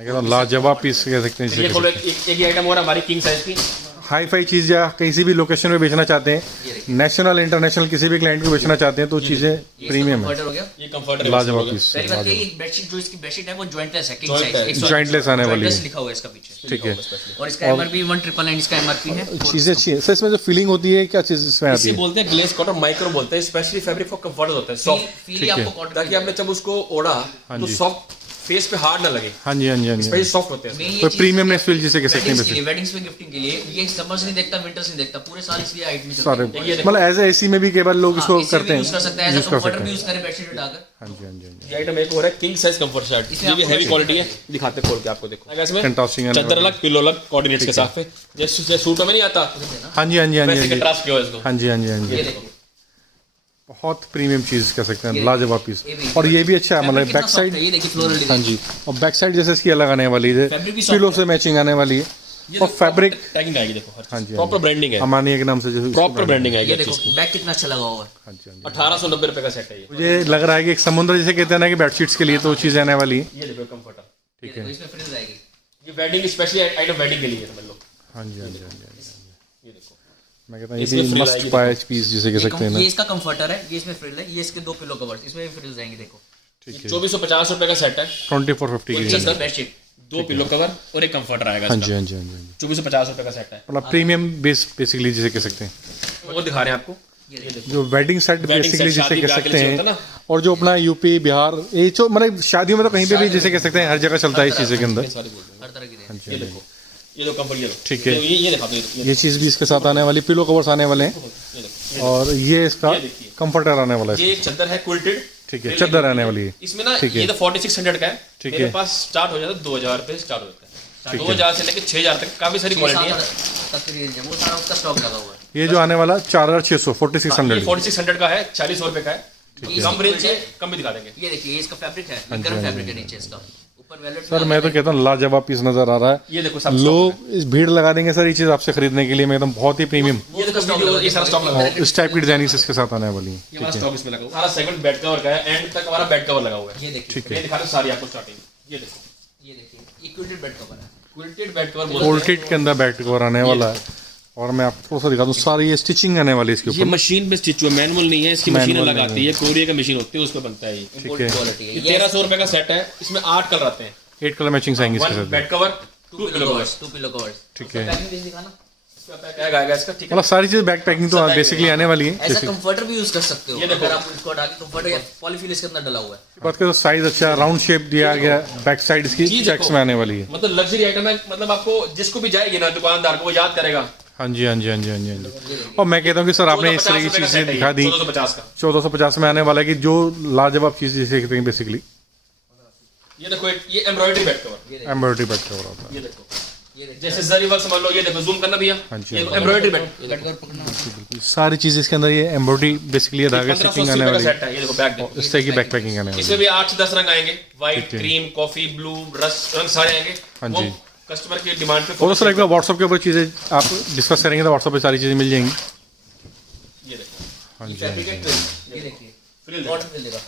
मैं कहता हूँ लाजवाब पीस कह सकते हैं ये जिसे। खोलो, एक ही आइटम और हमारी किंग साइज की। हाई फाई चीज़ या किसी भी लोकेशन में बेचना चाहते हैं, नेशनल इंटरनेशनल किसी भी क्लाइंट को बेचना चाहते हैं तो चीज़ें प्रीमियम है। कंफर्टर हो गया। ये कंफर्ट लाजवाब पीस, पहली बात ये बेडशीट जो इसकी बेडशीट है वो जॉइंटलेस है, किंग Joint है, साइज jointless आने वाली है। लिखा हुआ है इसका पीछे। ठीक है। और इसका एमआरपी 1999 इसका एमआरपी है। चीज़ें अच्छी है सर। इसमें जो फीलिंग होती है क्या चीज़ इसमें आती इसे है? बोलते हैं ग्लेज कॉटन, माइक्रो बोलते हैं, स्पेशली फैब्रिक फॉर कंफर्ट होता है, सॉफ्ट, फील आपको कॉटन ताकि आपने जब उसको ओढ़ा तो जी। सॉफ्ट, फेस पे हार्ड ना लगे, हाँ जी हाँ जी हाँ जी। स्पेशली सॉफ्ट होते हैं। तो प्रीमियमनेस फील जिसे कह सकते हैं वेडिंग्स में गिफ्टिंग के लिए ये समर्स नहीं देखता, विंटर्स नहीं देखता, पूरे साल इसलिए आइटम सारे मतलब एज ए में भी केवल लोग इसको करते हैं, यूज कर सकते हैं, एज अ कंफर्टर भी यूज करें बेडशीट उठाकर। हाँ जी हाँ जी हाँ जी। ये आइटम एक और है किंग साइज कंफर्ट शर्ट, ये भी हैवी क्वालिटी है, दिखाते खोल के आपको, देखो इसमें Fantastic है। चादर अलग, पिलो अलग, कोऑर्डिनेट्स के साथ, जैसे सूटों में नहीं आता हाँ जी हाँ जी हाँ जी वैसे हाँ जी कंट्रास्ट किया हुआ है इसको। हाँ जी हाँ जी हाँ जी। ये देखो बहुत प्रीमियम चीज़ कह सकते हैं, ये लाजवाब पीस। ये भी- और ये भी अच्छा है, मतलब फैब्रिक बैक कितना साइड। soft है, ये देखिए फ्लोरल हाँ डिजाइन। जी, और बैक साइड जैसे इसकी अलग आने वाली है, फैब्रिक भी soft पिलो से मैचिंग आने वाली है। और फैब्रिक टैगिंग आएगी, देखो हर हाँ चीज जी प्रॉपर ब्रांडिंग है, अमानिया के नाम से जो प्रॉपर ब्रांडिंग आएगी ये हर देखो चीज की। बैग कितना अच्छा लगा हुआ है। हाँ जी हाँ जी। 1890 रुपए का सेट है ये। मुझे लग रहा है कि एक समुद्र जिसे कहते हैं ना कि बेडशीट्स के लिए तो चीज़ आने वाली है। ये देखो कंफर्टर, ठीक ये है। देखो, इसमें फ्रिल्स आएगी। ये वेडिंग स्पेशली आइटम वेडिंग के लिए है, समझ लो। हाँ जी हाँ जी हाँ जी हाँ जी। ये देखो मैं कहता हूँ ये इसमें भी frill मस्ट आएगी, पायच पीस जिसे कह सकते हैं ना। ये इसका कंफर्टर है, ये इसमें फ्रिल है, ये इसके दो पिलो कवर्स, इसमें भी फ्रिल्स आएंगे। देखो ठीक है। 2450 रुपए का सेट है, 2450 की इसका बेडशीट, दो पिलो कवर और एक कंफर्टर आएगा हाँ इसका। जी हाँ जी हाँ जी हाँ जी। 2450 रुपए का सेट है, मतलब प्रीमियम बेस बेसिकली जिसे कह सकते हैं, वो दिखा रहे हैं आपको। ये देखो जो wedding set Wedding basically set, जिसे शादी कह ब्याह के सकते लिए होता हैं। है ना। और जो अपना यूपी बिहार ये जो मतलब शादियों में तो कहीं पे भी जिसे कह सकते हैं, हर जगह चलता है इस चीज़ के अंदर। सारे बोल रहे हैं। हर तरह की रेंज। ये देखो, ये दो कंफर्ट, ये लो। ठीक है। ये दिखा दो, ये ये चीज़ भी इसके साथ आने वाली, पिलो कवर्स आने वाले हैं देखो, और ये इसका ये देखिए। कंफर्टर आने वाला है। ये एक चादर है क्विल्टेड, ठीक है, चादर आने वाली है। इसमें ना ठीक है। ये तो 4600 का है, ठीक मेरे है। पास स्टार्ट हो जाता है 2000 रुपए से स्टार्ट हो जाता है, ठीक है। 2000 से लेके 6000 तक काफी सारी क्वालिटी है। तक की रेंज है, वो सारा उसका स्टॉक लगा हुआ है। ये जो आने वाला 4600 ये 4600 4600 का है, 40 रुपए का है, कम रेंज है, कम भी दिखा देंगे। ये देखिए, ये इसका फैब्रिक है, गर्म फैब्रिक है नीचे इसका, ऊपर वेलवेट। सर मैं तो कहता हूँ लाजवाब पीस नजर आ रहा है। ये देखो सब लोग इस भीड़ लगा देंगे सर ये चीज़ आपसे खरीदने के लिए, मैं एकदम बहुत ही प्रीमियम। ये देखो वीडियो, ये सारा स्टॉक लगा है, और इस टाइप की डिजाइनिंग इसके साथ आने वाली है। ये हमारा स्टॉक इसमें लगा हुआ है। सारा सेगमेंट बेड कवर का है, एंड तक हमारा बेड कवर लगा हुआ है। ये देखिए, ठीक ये है। दिखा रहे हैं सारी आपको स्टार्टिंग, ये देखो ये देखिए, इक्विटेड बेड कवर है। क्विल्टेड बेड कवर बोलते हैं। पोल्टेड के अंदर बैक कवर आने वाला है। और मैं आपको थोड़ा सा दिखा दूँ, सारी ये स्टिचिंग आने वाली है इसके ये ऊपर। मशीन पे स्टिच हुआ, मैनुअल नहीं है, इसकी मशीन Manual अलग नहीं आती है, कोरिया का मशीन होती है, उस पे बनता है ये। इंपोर्टेड क्वालिटी है। ये 1300 रुपए का सेट है, इसमें 8 कलर आते हैं, 8 कलर मैचिंग आएंगे इसके वन साथ। Bed cover, two 2 pillow pillow covers, covers. 2 pillow covers. ठीक है। पैकिंग भी दिखाना। इसका पैक आएगा इसका, ठीक है। मतलब सारी चीज़ बैक पैकिंग तो सब बेसिकली आने वाली है। ऐसा कंफर्टर भी यूज कर सकते हो। ये देखो। अगर आप इसको हटा के कंफर्टर, पॉलीफिल इसके अंदर डला हुआ है। बात करें तो साइज अच्छा, राउंड शेप दिया गया, बैक साइड इसकी चीज़ चेक्स देखो। में आने वाली है। मतलब लग्जरी आइटम है, मतलब आपको जिसको भी जाएगी ना दुकानदार को, वो याद करेगा। हाँ जी हाँ जी हाँ जी हाँ जी हाँ जी। और मैं कहता हूँ कि सर आपने इस तरह की 1450 रुपए का चीज़ें सेट है दिखा ये, दी। 1450 का। 1450 में आने वाला है कि जो लाजवाब चीज़ जिसे कहते हैं बेसिकली ये देखो, ये embroidery bed cover, embroidery back cover होता है। ये देखो, ये देखिए, जैसे जरी वर्क समझ लो, ये देखो जूम करना भैया, हाँ जी, ये हाँ एम्ब्रॉयडरी बेड, बेड कवर पकड़ना। सारी चीज़ इसके अंदर ये एम्ब्रॉयडरी बेसिकली धागे 1580 स्टिचिंग आने रुपए का वाली है। सेट है। ये देखो बैक देखो, इस तरह की बैक पैकिंग आने वाली इसमें भी 8 से 10 रंग आएंगे, व्हाइट, ठीक है। क्रीम, कॉफी, ब्लू, रस्ट, रंग सारे आएंगे। हाँ वो जी। कस्टमर की डिमांड पे है। और सर एक बार व्हाट्सअप के ऊपर चीज़ें आप डिस्कस करेंगे तो व्हाट्सअप पे सारी चीज़ें मिल जाएंगी। ये देखो, हाँ ये जी हाँ फैब्रिक जी। है ट्रिल, ये देखिए, फ्रिल कॉटन मिलेगा।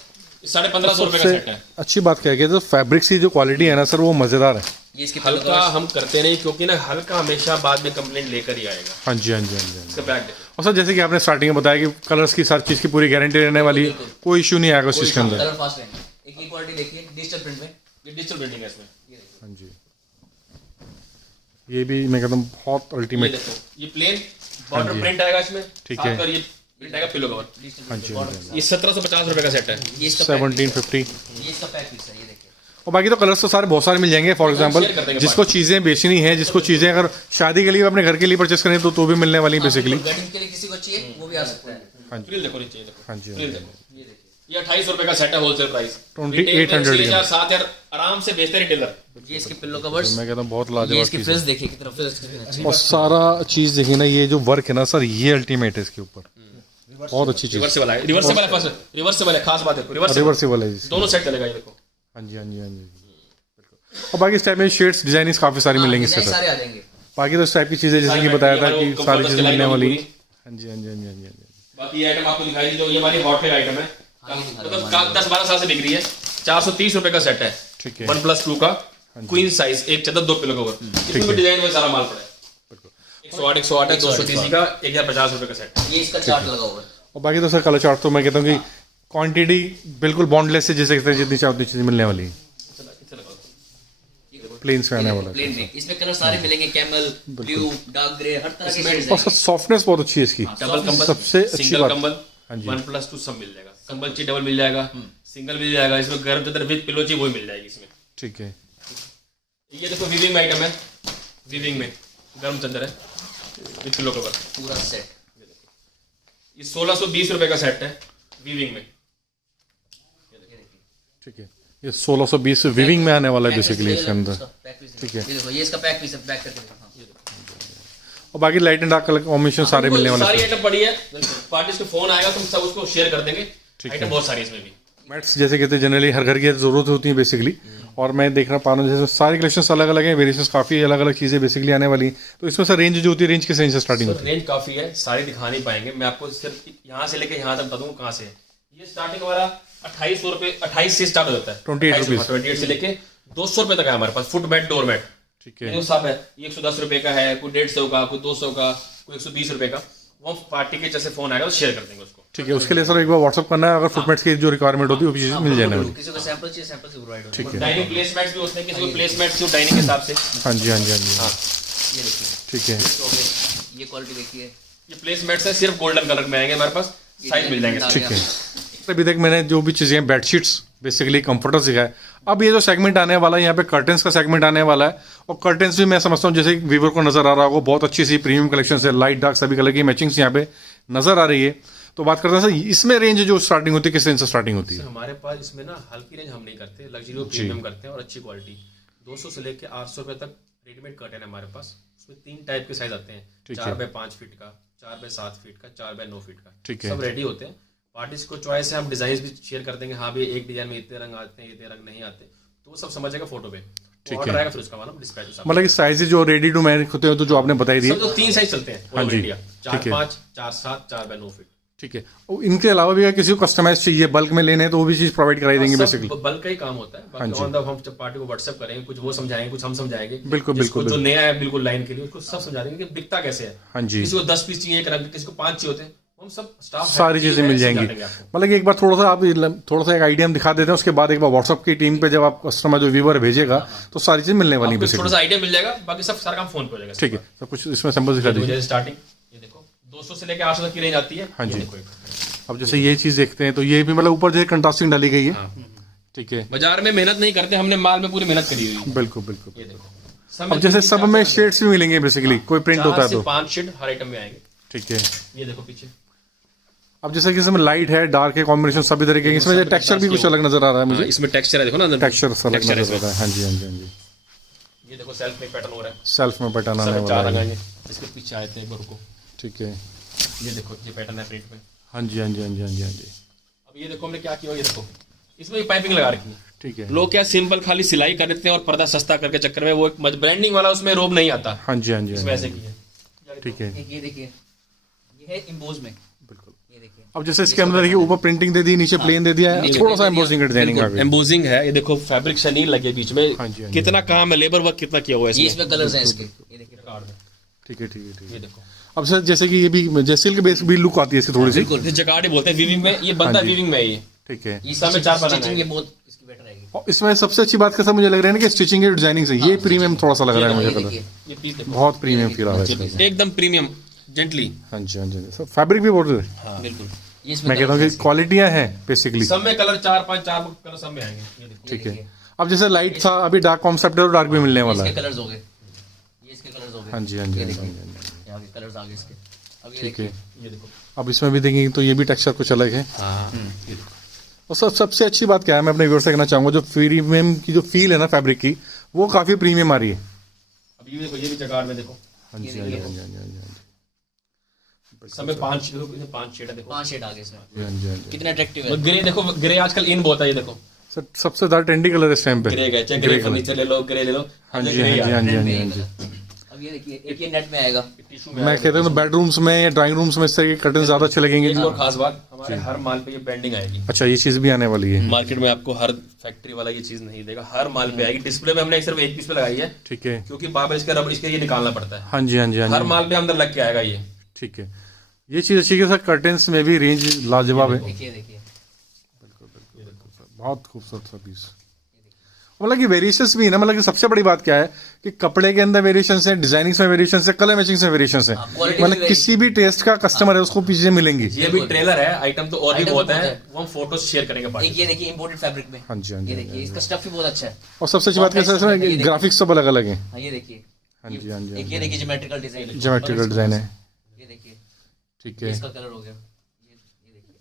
1550 रुपए का सबसे सेट है। अच्छी बात क्या है कि जो फैब्रिक्स की जो क्वालिटी है ना सर वो मज़ेदार है। ये इसके पिलो हल्का हम करते नहीं, क्योंकि ना हल्का हमेशा बाद में कंप्लेंट लेकर ही आएगा। हाँ जी हाँ जी हाँ जी हाँ जी। इसका बैक देखो, और सर जैसे कि आपने स्टार्टिंग में बताया कि कलर्स की हर चीज़ की पूरी गारंटी रहने वाली है, कोई इशू नहीं आएगा उस चीज़ के अंदर। कलर फास्ट रहेंगे। एक ही क्वालिटी देखिए, डिजिटल प्रिंट में। ये डिजिटल प्रिंटिंग है इसमें। ये देखिए, हाँ जी, ये भी मैं कहता हूँ बहुत ये अल्टीमेट। देखो, ये प्लेन बॉर्डर प्रिंट आएगा इसमें, ठीक साथ है। पर ये प्रिंट आएगा पिलो कवर। डिजिटल हाँ प्रिंट जी में। हाँ जी, हाँ जी। ये 1750 रुपए का सेट है। ये इसका पैक पीस 1750। है। ये इसका पैक पीस है। ये देखिए, और बाकी तो कलर्स तो सारे बहुत सारे मिल जाएंगे। फॉर एग्जांपल शेयर कर देंगे जिसको चीज़ें बेचनी है, जिसको चीज़ें अगर शादी के लिए अपने घर के लिए परचेस करें तो भी मिलने वाली है बेसिकली। वेडिंग के लिए किसी को चाहिए वो भी आ सकता है। फ्रिल देखो नीचे, ये देखो हाँ जी हाँ फ्रिल जी। देखो, ये देखिए, ये 2800 रुपए का सेट है, होलसेल प्राइस। 2800 6000 7000 आराम से बेचते हैं रिटेलर। ये इसके पिलो कवर्स। मैं कहता हूँ बहुत ये लाजवाब इसकी चीज़ फ्रिल्स है। देखिए कितना फ्रिल्स कितनी अच्छी। और सारा चीज़ देखिए ना, ये जो वर्क है ना सर ये अल्टीमेट है इसके ऊपर, बहुत अच्छी चीज़। रिवर्सेबल है, रिवर्सेबल है, फर्स्ट रिवर्सेबल है, खास बात है रिवर्सेबल, रिवर्सिबल है जी। दोनों सेट चलेगा। ये देखो, हाँ जी हाँ जी हाँ जी, बिल्कुल। और बाकी इस टाइप में शेड्स डिजाइनिंग काफ़ी सारी मिलेंगी इसके डिजाइन साथ। सारे आ जाएंगे। बाकी तो इस टाइप की चीज़ें जैसे कि बताया था कि सारी चीज़ें मिलने वाली। हाँ जी हाँ जी हाँ जी हाँ जी हाँ जी। बाकी ये आइटम आपको दिखाई दी जो ये हमारी हॉटवेयर आइटम है, मतलब 10-12 साल से बिक रही है। 430 रुपए का सेट है, ठीक है। 1+2 का क्वीन साइज, एक चादर 2 पिलो कवर। इसमें भी डिजाइन में सारा माल पड़ा है। 108 है 230 का 1050 रुपए का सेट। ये इसका चार्ट लगा हुआ है। और बाकी तो सर कलर चार्ट तो मैं कहता हूँ कि क्वांटिटी बिल्कुल बॉन्डलेस है, जैसे जितनी चाहो उतनी चीज़ मिलने वाली है। प्लेन से आने वाला है। प्लेन में इसमें कलर सारे मिलेंगे, कैमल, ब्लू, डार्क ग्रे, हर तरह के शेड्स और सर सॉफ्टनेस बहुत अच्छी है इसकी। डबल कंबल, सबसे अच्छी सिंगल बात। कंबल, हाँ जी। 1+2 सब मिल जाएगा। कंबल चाहिए डबल मिल जाएगा, सिंगल मिल जाएगा। इसमें गर्म चादर विद पिलो चाहिए वो मिल जाएगी इसमें। ठीक है। ये देखो वीविंग में आइटम है, वीविंग में गर्म चादर है विद पिलो कवर पूरा सेट। ये 1620 रुपए का सेट है वीविंग में। ठीक है, ये 1620 विविंग में आने वाला है बेसिकली इसके अंदर। ठीक है, ये देखो ये इसका पैक पीस है, पैक करके दिखा। और बाकी light and dark colour combination सारे मिलने वाले सारी हैं। आइटम पड़ी है। पार्टीज को फोन आएगा तुम सब उसको शेयर कर देंगे। आइटम बहुत सारी इसमें भी। मैट्स जैसे कहते हैं जनरली हर घर की जरूरत होती है बेसिकली, और मैं देख रहा पा रहा हूँ जैसे सारे कलेक्शंस अलग अलग हैं, वेरिएशंस काफ़ी अलग अलग चीज़ें बेसिकली आने वाली हैं। तो इसमें सर रेंज जो होती है, रेंज किस रेंज से स्टार्टिंग होती है? रेंज काफी है, सारी दिखा नहीं पाएंगे। मैं आपको सिर्फ यहाँ से लेके यहाँ तक बता दूँ कहाँ से है। ये स्टार्टिंग हमारा 2800 रुपए, 28 से स्टार्ट हो जाता है। 28 रुपीज 28 से लेके 200 रुपए तक है हमारे पास। फुट मैट, डोर मैट, ठीक है। ये सब है। ये 110 रुपए का है, कोई 150 का, कोई 200 का, कोई 120 रुपए का। वो पार्टी के जैसे फोन आएगा तो शेयर कर देंगे उसको। ठीक है, उसके लिए सर एक बार व्हाट्सअप करना है, अगर फुटमेट्स की जो रिक्वायरमेंट होती है वो भी चीज़ मिल जाने वाली। किसी को सैंपल चाहिए, सैंपल से प्रोवाइड होगा। ठीक है। डाइनिंग प्लेसमेंट्स भी होते हैं, किसी को प्लेसमेंट्स चाहिए डाइनिंग के हिसाब से। हाँ जी हाँ जी हाँ जी। हाँ, ये देखिए, ठीक है। तो हो गए। ये क्वालिटी देखिए, ये प्लेसमेंट्स है, सिर्फ गोल्डन कलर में आएंगे हमारे पास। साइज मिल जाएंगे। ठीक है। अभी तक मैंने जो भी चीज़ें बेडशीट्स बेसिकली कंफर्टर सिखाए, अब ये जो सेगमेंट आने वाला है यहाँ पे कर्टन्स का सेगमेंट आने वाला है। और कर्टन्स भी मैं समझता हूँ जैसे व्यूअर को नजर आ रहा होगा, बहुत अच्छी सी प्रीमियम कलेक्शन है, लाइट डार्क सभी कलर की मैचिंग्स यहाँ पे नजर आ रही है। तो बात करते हैं सर, इसमें रेंज जो स्टार्टिंग होती है किस रेंज से स्टार्टिंग होती है? हमारे पास इसमें ना हल्की रेंज हम नहीं करते, लग्जरी और प्रीमियम करते हैं और अच्छी क्वालिटी। 200 से लेके 800 रुपए तक रेडीमेड कर्टन है हमारे पास। उसमें 3 टाइप के साइज आते हैं, 4 बाय 5 फीट का, 4 बाय 7 फीट का, 4 बाय 9 फीट का। ठीक है। सब रेडी होते हैं। पार्टीज को चॉइस है, हम डिजाइन भी शेयर कर देंगे। हाँ भी एक डिजाइन में इतने रंग आते हैं, इतने रंग नहीं आते, तो वो सब समझ जाएगा फोटो पे। ऑर्डर आएगा फिर उसका मालूम डिस्पैच। मतलब कि साइज जो रेडी टू मैरिज होते हैं तो जो आपने बताई दी सब तो 3 साइज चलते हैं। हाँ जी। 4 5, 4 7, 4 बाय 9 फीट। ठीक है। और इनके अलावा भी अगर किसी को कस्टमाइज चाहिए, बल्क में लेने हैं, तो वो भी चीज़ प्रोवाइड कराई देंगे बेसिकली। बल्क का ही काम होता है। बाकी ऑन द हम जब पार्टी को व्हाट्सएप करेंगे, कुछ वो समझाएंगे, कुछ हम समझाएंगे। बिल्कुल बिल्कुल। जो नया है बिल्कुल लाइन के लिए, उसको सब समझा देंगे कि बिकता कैसे है। हाँ जी। किसी को 10 पीस चाहिए एक रंग, किसी को 5 चाहिए होते हैं, हम सब स्टाफ सारी चीज़ें मिल जाएंगी। मतलब कि एक बार थोड़ा सा एक आइडिया हम दिखा देते हैं, उसके बाद एक बार व्हाट्सअप की टीम पे जब आप कस्टमर जो व्यूअर भेजेगा तो सारी चीज़ मिलने वाली है। थोड़ा सा आइडिया मिल जाएगा, बाकी सब सारा काम फोन पे हो जाएगा। ठीक है, सब कुछ इसमें सैंपल दिखा दीजिए। स्टार्टिंग ये देखो 200 से लेके 800 तक की रेंज आती है। हाँ जी। अब जैसे ये चीज़ देखते हैं तो ये भी मतलब ऊपर जैसे कंट्रास्टिंग डाली गई है। ठीक है। बाजार में मेहनत नहीं करते, हमने माल में पूरी मेहनत करी हुई है। बिल्कुल बिल्कुल। ये देखो अब जैसे सब में शेड्स भी मिलेंगे बेसिकली, कोई प्रिंट होता है तो। 5 शेड हर आइटम में आएंगे। ठीक है। ये देखो पीछे। अब जैसे कि इसमें लाइट है, डार्क है, कॉम्बिनेशन सभी तरह के, इसमें टेक्सचर भी कुछ अलग नजर आ रहा है मुझे। इसमें टेक्सचर है, देखो ना टेक्सचर अलग नजर आ रहा है। हाँ जी हाँ जी हाँ जी। ये देखो सेल्फ में पैटर्न हो रहा है। सेल्फ में पैटर्न आने सब 4 वाला रंग है। आएंगे। इसके पीछे आए थे एक बार रुको। ठीक है। ये देखो ये पैटर्न है प्रिंट में। हाँ जी हाँ जी हाँ जी हाँ जी हाँ जी। अब ये देखो हमने क्या किया, ये देखो इसमें भी पाइपिंग लगा रखी है। ठीक है। लोग क्या सिंपल खाली सिलाई कर देते हैं और पर्दा सस्ता करके चक्कर में वो एक ब्रांडिंग वाला उसमें रोब नहीं आता। हाँ जी हाँ जी इसमें ऐसे की है। ठीक है। एक ये देखिए, ये है इम्बोज में। बिल्कुल। ये देखिए, अब जैसे इसके अंदर देखिए ऊपर प्रिंटिंग दे दी, नीचे प्लेन दे दिया है, थोड़ा सा एम्बोसिंग डिजाइनिंग आ गई। एम्बोजिंग है। ये देखो फैब्रिक शनील लगे बीच में। हाँ जी, हाँ जी। कितना काम है, लेबर वर्क कितना किया हुआ है ये इसमें। इसमें कलर्स हैं इसके। ये देखिए कार्ड में। ठीक है ठीक है ठीक ये है। देखो अब सर जैसे कि ये भी जैसे सिल्क बेस भी लुक आती है इसकी थोड़ी सी। बिल्कुल। ये जगाड़ी बोलते हैं वीविंग में, ये बनता है वीविंग में। ये ठीक है। इसमें में 4 पलंग स्टिचिंग है। ये बहुत इसकी बेटर रहेगी। और इसमें सबसे अच्छी बात कैसा मुझे लग रहा है ना कि स्टिचिंग और डिजाइनिंग से ये प्रीमियम थोड़ा सा लग रहा है मुझे ये कलर। देखिए, ये पीस देखो बहुत प्रीमियम फील आ रहा है इसमें। एकदम प्रीमियम जेंटली। हाँ जी हाँ जी। सर फैब्रिक भी बहुत है। बिल्कुल। ये इसमें मैं कहता हूँ कि क्वालिटियाँ हैं बेसिकली। सब में कलर 4 5 4 कलर सब में आएंगे। ये देखो ठीक है। अब जैसे लाइट था, अभी डार्क कॉन्सेप्ट है और डार्क भी मिलने वाला इसके है। कलर्स हो गए, ये इसके कलर्स हो गए। हाँ जी हाँ जी ये हाँ जी देखिए, हाँ जी। यहाँ के कलर्स आ गए इसके। अब ये ठीक है। देखिए, ये देखो। अब इसमें भी देखेंगे तो ये भी टेक्सचर कुछ अलग है। हाँ ये देखो। और सबसे अच्छी बात क्या है, मैं अपने व्यूअर से कहना चाहूँगा, जो प्रीमियम की जो फील है ना फैब्रिक की, वो काफ़ी प्रीमियम आ रही है। अब ये देखो, ये भी जगाड़ में देखो। हाँ जी हाँ जी हाँ जी हाँ जी हाँ जी। सब में 5 शेड है देखो। 5 शेड आ गए इसमें। हाँ जी हाँ जी। कितना अट्रैक्टिव है। ग्रे देखो, ग्रे आजकल इन बहुत है। ये देखो सर सबसे ज़्यादा ट्रेंडी कलर है इस टाइम पे। ग्रे का, चाहे ग्रे फर्नीचर ले लो, ग्रे ले लो। हाँ जी हाँ जी हाँ जी हाँ जी हाँ जी। अब ये देखिए एक ये नेट में आएगा। टिश्यू में मैं कहता हूँ बेडरूम्स में या ड्राइंग रूम्स में इस तरह के कर्टन ज्यादा अच्छे लगेंगे। एक और खास बात, हमारे हर माल पे ये बेंडिंग आएगी। अच्छा, ये चीज भी आने वाली है। मार्केट में आपको हर फैक्ट्री वाला ये चीज नहीं देगा, हर माल पे आएगी। डिस्प्ले में हमने सिर्फ एक पीस पे लगाई है, ठीक है। क्योंकि बार इसका रबड़ इसके ये निकालना पड़ता है। हाँ जी, हाँ जी, हाँ हर जी, माल पे अंदर लग के आएगा ये। ठीक है। ये चीज अच्छी है सर, कर्टन्स में भी रेंज लाजवाब है। देखिए बहुत खूबसूरत सा पीस। मतलब कि वेरिएशंस भी है ना, मतलब कि सबसे बड़ी बात क्या है कि कपड़े के अंदर वेरिएशंस है, डिजाइनिंग में वेरिएशंस है, कलर मैचिंग में वेरिएशंस है। quality मतलब भी किसी भी टेस्ट का कस्टमर है उसको पीछे मिलेंगी। ये भी ट्रेलर है, आइटम तो और भी आइटम बहुत तो है, बहुत है। वो हम फोटो शेयर करेंगे बाद में। एक ये देखिए इंपोर्टेड फैब्रिक में। हाँ जी, हाँ जी, ये हाँ देखिए जी। इसका स्टफ भी बहुत अच्छा है। और सबसे अच्छी बात क्या है इसमें ये ग्राफिक्स सब अलग अलग है। हाँ ये देखिए। हाँ जी, हाँ जी, एक ये देखिए ज्योमेट्रिकल डिजाइन। ज्योमेट्रिकल डिजाइन है, ये देखिए ठीक है। इसका कलर हो गया। ये देखिए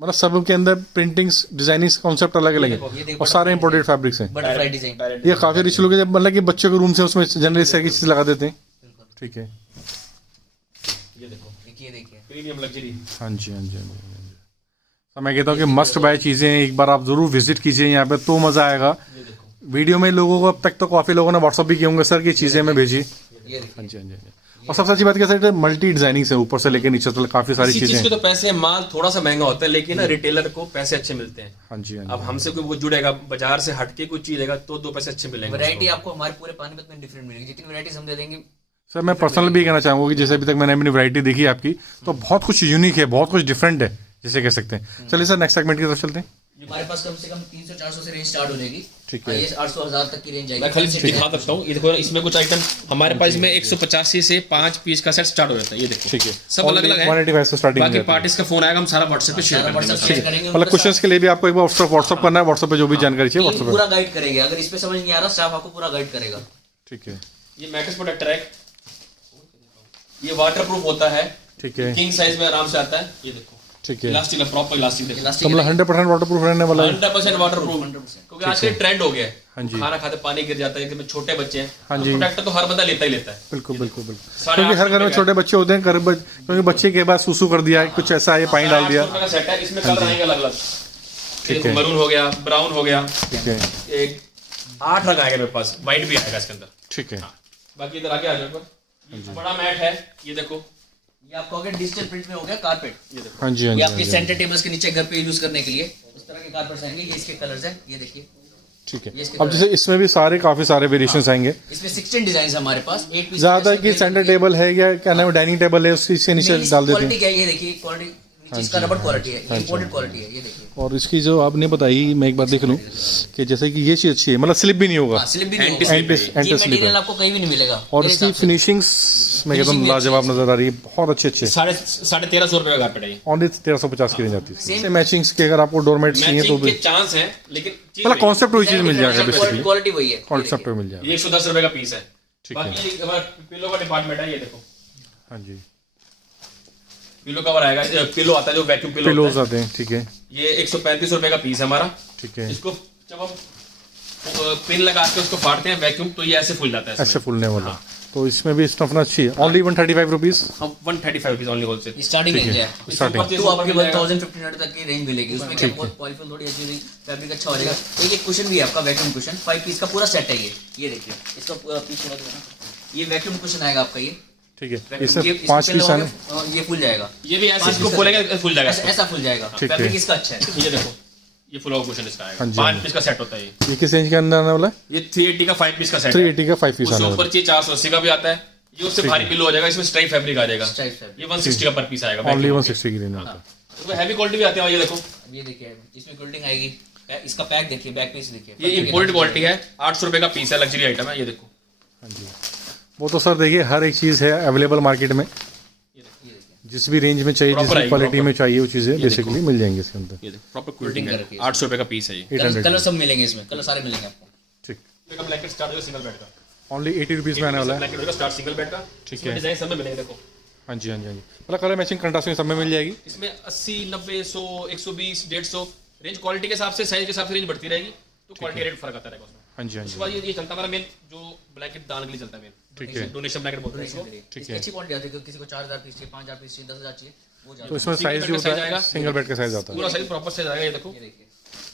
मतलब सब के अंदर प्रिंटिंग्स डिजाइनिंग कॉन्सेप्ट अलग अलग ये है देखो और सारे इंपोर्टेड फैब्रिक्स हैं। Butterfly design. ये काफी रिच लुक है, जब मतलब कि बच्चों के रूम से उसमें जनरली इस तरह की चीज लगा देते हैं। बिल्कुल। ठीक है। ये देखो ये देखिए प्रीमियम लग्जरी। हाँ जी, हाँ जी, हाँ जी, हाँ जी। तो मैं कहता हूँ कि मस्ट बाय चीजें एक बार आप जरूर विजिट कीजिए यहाँ पे, तो मजा आएगा। ये देखो वीडियो में लोगों को अब तक तो काफी लोगों ने व्हाट्सअप भी किए होंगे सर कि चीजें हमें भेजिए। ये देखिए। हाँ जी, हाँ जी, हाँ जी। और सबसे अच्छी बात क्या सर, मल्टी डिजाइनिंग से ऊपर से लेकर नीचे तक काफी सारी इसी चीजें चीज के हैं। तो पैसे, माल थोड़ा सा महंगा होता है, लेकिन ना रिटेलर को पैसे अच्छे मिलते हैं। हाँ जी, हाँ जी। अब हमसे कोई वो जुड़ेगा, बाजार से हटके कुछ चीज लेगा तो 2 पैसे अच्छे मिलेंगे। वैरायटी आपको हमारे पूरे पानीपत में डिफरेंट मिलेगी। जितनी वैरायटीज हम दे देंगे। सर मैं पर्सनल भी कहना चाहूंगा कि जैसे अभी तक मैंने अपनी वैरायटी देखी है आपकी, तो बहुत कुछ यूनिक है, बहुत कुछ डिफरेंट है जिसे कह सकते हैं। चलिए सर नेक्स्ट सेगमेंट की तरफ चलते हैं। हमारे पास कम से कम 300-400 से रेंज स्टार्ट हो जाएगी। ठीक है। ये 800-1000 तक की रेंज आएगी। मैं खाली दिखा सकता हूँ, ये देखो इसमें कुछ आइटम हमारे पास इसमें 185 से 5 पीस का सेट स्टार्ट हो जाता है। ये देखो ठीक है। सब अलग अलग है। 185 से स्टार्टिंग बाकी पार्टीज का फोन आएगा, हम सारा व्हाट्सएप पे शेयर कर व्हाट्सएप देंगे। शेयर करेंगे। मतलब क्वेश्चंस के लिए भी आपको एक बार व्हाट्सअप करना है, व्हाट्सएप पे जो भी जानकारी चाहिए व्हाट्सएप पूरा गाइड करेंगे। अगर इस पे समझ नहीं आ रहा, स्टाफ आपको पूरा गाइड करेगा। पे। ठीक है, ये मैट्रेस प्रोटेक्टर है, ये वाटरप्रूफ होता है, ठीक है, किंग साइज में आराम से आता है। ये देखो ठीक है। इलास्टिक है, प्रॉपर इलास्टिक देखो, तो मतलब 100% वाटरप्रूफ रहने वाला है। 100% वाटरप्रूफ। क्योंकि आजकल ट्रेंड हो गया हाँ है, जी। खाना खाते पानी गिर जाता है, कि छोटे बच्चे हैं, हाँ जी। प्रोटेक्टर तो हर बंदा लेता ही लेता है। बिल्कुल बिल्कुल बिल्कुल। 850 क्योंकि हर घर में छोटे बच्चे होते हैं, क्योंकि बच्चे के बाद सूसू कर दिया है, कुछ ऐसा है, पानी डाल दिया। 800 रुपए का सेट है, इसमें कलर आएंगे अलग अलग। ठीक है। मरून हो गया, ब्राउन हो गया, ठीक है, एक 8 रंग आएगा मेरे पास, व्हाइट भी आएगा इसके अंदर। ठीक है। बाकी इधर आगे आ जाओ, ये बड़ा मैट है, ये देखो, ये आपको अगर डिजिटल प्रिंट में हो गया कारपेट। ये देखो हाँ जी, हाँ ये जी, हाँ आपके जी। सेंटर टेबल्स के नीचे घर पे यूज करने के लिए उस तरह के कारपेट्स आएंगे। ये इसके कलर्स हैं। ये देखिए ठीक ये है। इसके अब जैसे इसमें भी काफी सारे वेरिएशंस आएंगे। इसमें 16 डिजाइन है हमारे पास। 8 पीस ज्यादा कि सेंटर टेबल है या क्या नाम है, डाइनिंग टेबल है, उसके नीचे डाल देते क्वालिटी हैं। क्या है, ये देखिए क्वालिटी नीचे इसका रबड़ क्वालिटी है, ये इंपोर्टेड क्वालिटी है। ये देखिए और इसकी जो आपने बताई, मैं एक बार देख लूं कि जैसे कि ये चीज अच्छी है, मतलब स्लिप भी नहीं होगा। स्लिप भी नहीं Anti होगा। slip है। ये एंटी स्लिप मटेरियल है। आपको कहीं भी नहीं मिलेगा। और मेरे इसकी हिसाब से। फिनिशिंग्स में एकदम Finishing भी लाजवाब नजर आ रही है, बहुत अच्छे अच्छे। 1350 रुपए का कारपेट है ये। ओनली 1350 की रेंज आती है। Same- इससे मैचिंग्स के अगर आपको डोरमेट्स चाहिए तो मैचिंग भी के चांस है, लेकिन चीज मतलब वही। कॉन्सेप्ट वही चीज मिल जाएगा बेसिकली। क्वालिटी वही है। कॉन्सेप्ट मिल जाएगा। ये 110 रुपए का पीस है। ठीक है। बाकी ये हमारा पिलो का डिपार्टमेंट है, ये देखो हाँ जी, पिलो कवर आएगा, पिलो आता है जो वैक्यूम पिलो पिलोज होता आते हैं। ठीक है, है। ये 135 रुपए का पीस है हमारा। ठीक है। इसको जब हम पिन लगा के उसको फाड़ते हैं वैक्यूम, तो ये ऐसे फूल जाता है। ऐसे फूलने वाला। तो इसमें भी स्टफना अच्छी है। Only 135 rupees. हम 135 rupees only wholesale. Starting range है। स्टार्टिंग तो आपके 1000-1500 तक की रेंज मिलेगी। उसमें क्या पॉलीफिल थोड़ी अच्छी हुई, फैब्रिक अच्छा हो जाएगा। एक कुशन भी है आपका, वैक्यूम कुशन 5 पीस का पूरा सेट है ये देखिए इसका पीस थोड़ा सा। ये वैक्यूम कुशन आएगा आपका। ये ठीक है, वैक्यूम इसमें ये 5 पीस आने। ये फुल जाएगा। ये भी ऐसे 5 इसको पीस खोलेंगे फूल जाएगा। ऐसा फुल जाएगा। ठीक है। फैब्रिक इसका अच्छा है। ये देखो, ये फुल क्वेश्चन इसका आएगा। हाँ जी, 5 पीस का सेट होता है ये। ये किस रेंज के अंदर आने वाला है? ये 380 का 5 पीस का सेट है। 380 का 5 पीस उससे आने वाला ऊपर चाहिए 480 का भी आता है। ये उससे भारी पिलो हो जाएगा, इसमें स्ट्राइप फैब्रिक आ जाएगा। Stripe fabric. ये 160 का पर पीस आएगा। है। ओनली vacuum 160 की रेंज आता है। के। उसमें हैवी क्वालिटी भी आती है। ये देखो, ये देखिए इसमें कोल्डिंग आएगी। इसका पैक देखिए, बैक पीस देखिए। ये इंपोर्टेड क्वालिटी है। 800 रुपए का पीस है, लग्जरी आइटम है। ये देखो, हाँ जी, वो तो सर देखिए हर एक चीज़ है अवेलेबल मार्केट में। ये देखिए जिस भी रेंज में चाहिए, जिस Proper भी आएगी, क्वालिटी proper। में चाहिए, वो चीज़ें बेसिकली मिल जाएंगी इसके अंदर। ये देखो प्रॉपर कोल्डिंग है। करके 800 रुपए का पीस है ये। 800 कलर सब मिलेंगे इसमें, कलर सारे मिलेंगे आपको। ठीक। का ब्लैंकेट स्टार्ट होगा सिंगल बेड का। ओनली 80 रुपीज़ में आने वाला है। ब्लैंकेट होगा स्टार्ट सिंगल बेड का। ठीक इसमें है। डिजाइन सब में मिलेंगे। देखो हाँ जी, हाँ जी, हाँ जी। मतलब कलर मैचिंग कंट्रास्ट में सब में मिल जाएगी। इसमें 80, 90, 100, 120, 150 रेंज क्वालिटी के हिसाब से, साइज के हिसाब से रेंज बढ़ती रहेगी, तो क्वालिटी रेट फर्क आता रहेगा उसमें। हाँ जी, हाँ उसके जी, बाद ये चलता है हमारा मेन जो ब्लैंकेट दान के लिए चलता है मेन। ठीक है। डोनेशन ब्लैंकेट बोलते हैं इसको। ठीक इसकी है। अच्छी क्वालिटी आती है। किसी को 4000 पीस चाहिए, 5000 पीस चाहिए, 10000 चाहिए, वो तो जाएगा। इसमें Single साइज bed जो का होता size है आएगा। सिंगल बेड का साइज आता है। पूरा साइज प्रॉपर साइज आएगा। ये देखो, ये देखिए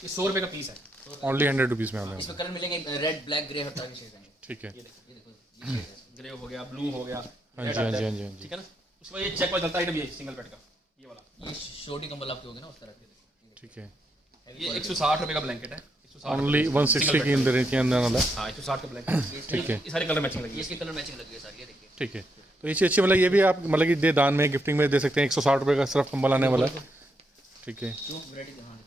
ये 100 रुपए का पीस है। ओनली 100 रुपीज़ में आने वाला इसमें कलर मिलेंगे, रेड, ब्लैक, ग्रे, हर तरह के शेड आएंगे। है। ठीक है। ये देखो, ये देखो ग्रे हो गया, ब्लू हो गया, हाँ red जी, हाँ आता जी, है, हाँ जी, हाँ जी। ठीक है ना। उसके बाद ये चेक वाला चलता है आइटम, ये सिंगल बेड का ये वाला, ये छोटी कंबल आपके हो गए ना उस तरह के। ठीक है। ये 160 रुपए का ब्लैंकेट है, 160 ओनली 160 के अंदर के अंदर वाला। हाँ 160 का ब्लैंकेट। ठीक है। ये सारे कलर मैचिंग लगी ये है। इसके कलर मैचिंग लगी है सारी, ये देखिए। ठीक है, तो ये चीज़ अच्छी, मतलब ये भी आप मतलब कि दे दान में गिफ्टिंग में दे सकते हैं। 160 रुपये का सिर्फ कंबल आने वाला है। ठीक है। जो वैरायटी दिखा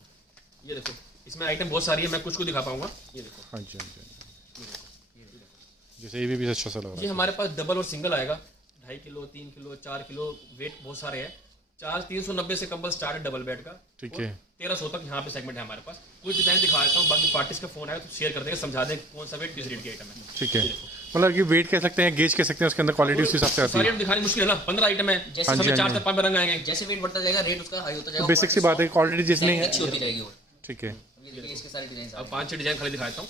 ये देखो इसमें आइटम बहुत सारी है, मैं कुछ को दिखा पाऊंगा। ये देखो हाँ जी, हाँ जी, हाँ जी। जैसे ये भी अच्छा सा लग रहा ये है। हमारे पास डबल और सिंगल आएगा, 2.5 किलो, 3 किलो, 4 किलो, वेट बहुत सारे हैं। 390 से कंबल स्टार्ट है डबल बेड का। ठीक है। 1300 तक यहाँ पे सेगमेंट है हमारे पास। कुछ डिजाइन दिखा देता हूँ, बाकी पार्टिस का फोन आएगा तो शेयर कर देंगे, समझा देंगे कौन सा वेट किस रेट की आइटम है। ठीक है, मतलब कि वेट कह सकते हैं, गेज कह सकते हैं, उसके अंदर क्वालिटी उस हिसाब से आती सारी है। आइटम दिखानी मुश्किल है ना, 15 आइटम है, जैसे सब हाँ जी, 4 हाँ से 5 रंग आएंगे। जैसे वेट बढ़ता जाएगा रेट उसका हाई होता जाएगा। बेसिक सी बात है, क्वालिटी जितनी है। अच्छी होती जाएगी वो। ठीक है। ये देखिए इसके सारे डिजाइन अब 5-6 डिजाइन खाली दिखा देता हूँ।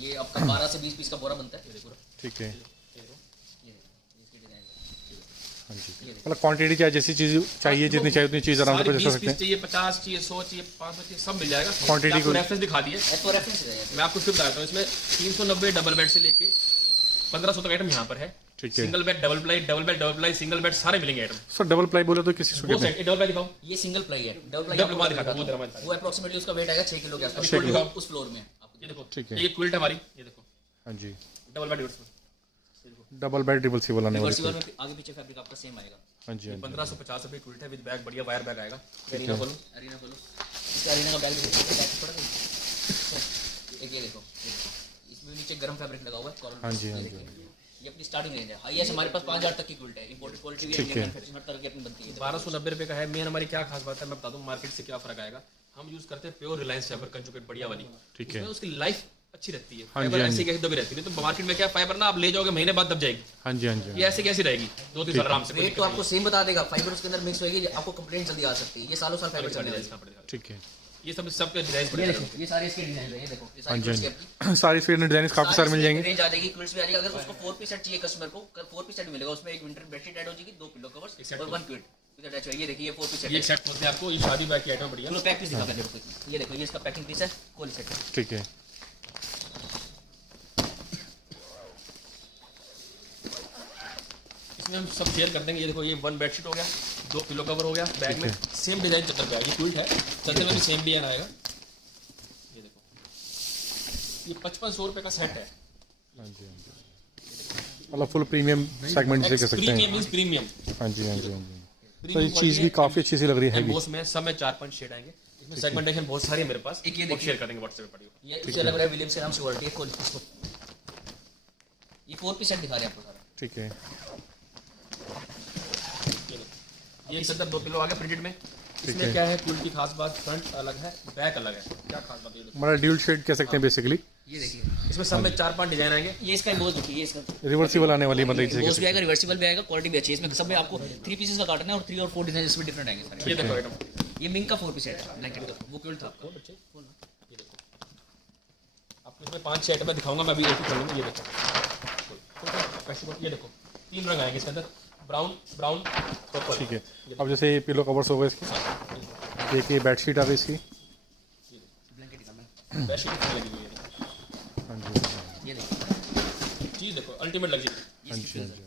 ये आपका 12 से 20 पीस का बोरा बनता है, ये देखो ठीक है। ये देखो इसके डिजाइन। हाँ जी, मतलब क्वांटिटी चाहे जैसी चीज़ चाहिए, जितनी चाहिए उतनी चीज़ आराम से पहुंचा सकते हैं। चाहिए, 50 चाहिए, 100 चाहिए, 500 चाहिए, सब मिल जाएगा। Quantity को- रेफरेंस दिखा दिए, तो रेफरेंस है मैं आपको फिर बताता हूँ। इसमें 390 डबल बेड से लेके 1500 तक आइटम यहाँ पर है। ठीक है। Single bed, double ply, single bed सारे मिलेंगे आइटम। सर डबल प्लाई बोले तो किसी वो को सेट डबल प्लाई दिखाओ। ये सिंगल प्लाई है। डबल डबल प्लाई प्लाई दिखाता हूँ, वो जरा मैं दिखाता वो अप्रोक्सीमेटली उसका वेट आएगा 6 किलो के आसपास। छह किलो। उस फ्लोर में आपको हूँ। ये देखो, ठीक है। ये क्विल्ट है हमारी, ये देखो हाँ जी, double bed double bed triple C वाला आने वाली रिवर्सिबल है। में आगे पीछे फैब्रिक आपका सेम आएगा। हाँ जी, हाँ जी। 1550 रुपये क्विल्ट है विद बैग, बढ़िया वायर बैग आएगा। एरिना खोलो, अरीना बोलो, इसका अरीना का बैग देखो, बैग थोड़ा सा एक ये देखो, इसमें नीचे गर्म फैब्रिक लगा हुआ है कॉलर। हाँ जी, हाँ जी। ये अपनी स्टार्टिंग रेंज है। हाईएस्ट हमारे पास 5000 तक की क्विल्ट है। इंपोर्टेड क्वालिटी भी है, ठीक है। इंडियन मैन्युफैक्चरिंग हर तरह की अपनी बनती है। 1290 रुपये का है। मेन हमारी क्या खास बात है, मैं बता दूँ मार्केट से क्या फर्क आएगा। हम यूज करते हैं प्योर रिलायंस फाइबर कंजुगेट, बढ़िया वाली। ठीक है। इसमें उसकी लाइफ अच्छी रहती है। हाँ जी, फाइबर हाँ ऐसी जी। कैसी दबी रहती है, तो मार्केट में क्या फाइबर ना आप ले जाओगे महीने बाद दब जाएगी। हाँ जी, हाँ जी। ये ऐसे कैसी रहेगी 2-3 साल आराम से। रेट तो आपको सेम बता देगा, फाइबर उसके अंदर मिक्स होगी, आपको कंप्लेंट जल्दी आ सकती है। ये सालों साल फाइबर चलने वाली है। ठीक है। ये सब के डिजाइन ये पड़ेगा। देखो, ये सारे इसके डिजाइन है। ये देखो, ये हाँ सारी जी, क्विल्ट्स हाँ की अपनी जी। सारी स्वेट डिजाइन काफ़ी सारे मिल जाएंगे। रेंज आ जाएगी, क्विल्ट्स भी आ जाएगा। अगर उसको 4 पीस सेट चाहिए कस्टमर को, 4 पीस सेट मिलेगा। उसमें एक विंटर बेडशीट ऐड हो जाएगी, 2 पिलो कवर्स set और 1 क्विल्ट विद अटैच। ये देखिए, ये 4 पीस सेट ये है। सेट बोलते हैं आपको, ये शादी बैग की आइटम बढ़िया। चलो पैक पीस दिखा पहले रुको। ये देखो, ये इसका पैकिंग पीस है, कोली सेट है। ठीक है। इसमें हम सब शेयर कर देंगे। ये देखो, ये 1 बेडशीट हो गया, 2 पिलो कवर हो गया बैग में। सेम डिजाइन चद्दर पे आएगी, क्विल्ट है, चद्दर में भी सेम डिजाइन आएगा। ये देखो, ये 5500 रुपये का सेट है। हाँ जी, हाँ जी, मतलब फुल प्रीमियम सेगमेंट से कह सकते प्रीमियम हैं। Means premium. हाँ जी, हाँ जी, हाँ जी। तो ये चीज़ भी काफ़ी अच्छी सी लग रही है। एम्बोस में सब में 4-5 शेड आएंगे। इसमें सेगमेंटेशन बहुत सारी है मेरे पास। एक ये वो देखिए। शेयर करेंगे व्हाट्सएप पे पड़ी। ये उससे अलग रहा है, विलियम्स के नाम से क्वालिटी है। खोल इसको, ये 4 पीस सेट दिखा रहे हैं आपको सारा। ठीक है। ये चद्दर 2 किलो आ गया प्रिंटेड में। है। इसमें क्या है, क्विल्ट की खास बात, फ्रंट अलग है, बैक अलग है। क्या खास बात है ये देखो। मतलब ड्यूल शेड कह सकते हैं बेसिकली। ये देखिए, इसमें सब में 4-5 डिजाइन आएंगे। ये इसका एम्बोस देखिए, ये इसका रिवर्सिबल आने वाली मतलब इसे कह एम्बोस भी सकते आएगा, रिवर्सिबल भी आएगा, क्वालिटी भी अच्छी है। इसमें सब में आपको 3 पीसेस का कार्टन है और 3 और 4 डिजाइन इसमें डिफरेंट आएंगे सारे। ये देखो आइटम, ये मिंक का 4 पीस सेट है, ब्लैंकेट का। वो क्विल्ट था आपको। ये देखो आपको इसमें 5-6 आइटम मैं दिखाऊंगा। मैं अभी एक ही खोल लूंगा। ये देखो, ये देखो 3 रंग आएंगे इसके अंदर, ब्राउन पर्पल। हैं। ठीक है। अब जैसे ये पिलो कवर्स हो गए इसके, एक ये बेडशीट आ गई इसकी। ब्लैंकेट निकालना बेडशीट कितनी लगी हुई है। हाँ जी, हाँ जी, ये देखिए, चीज देखो, अल्टीमेट लग्जरी। हाँ जी, हाँ जी,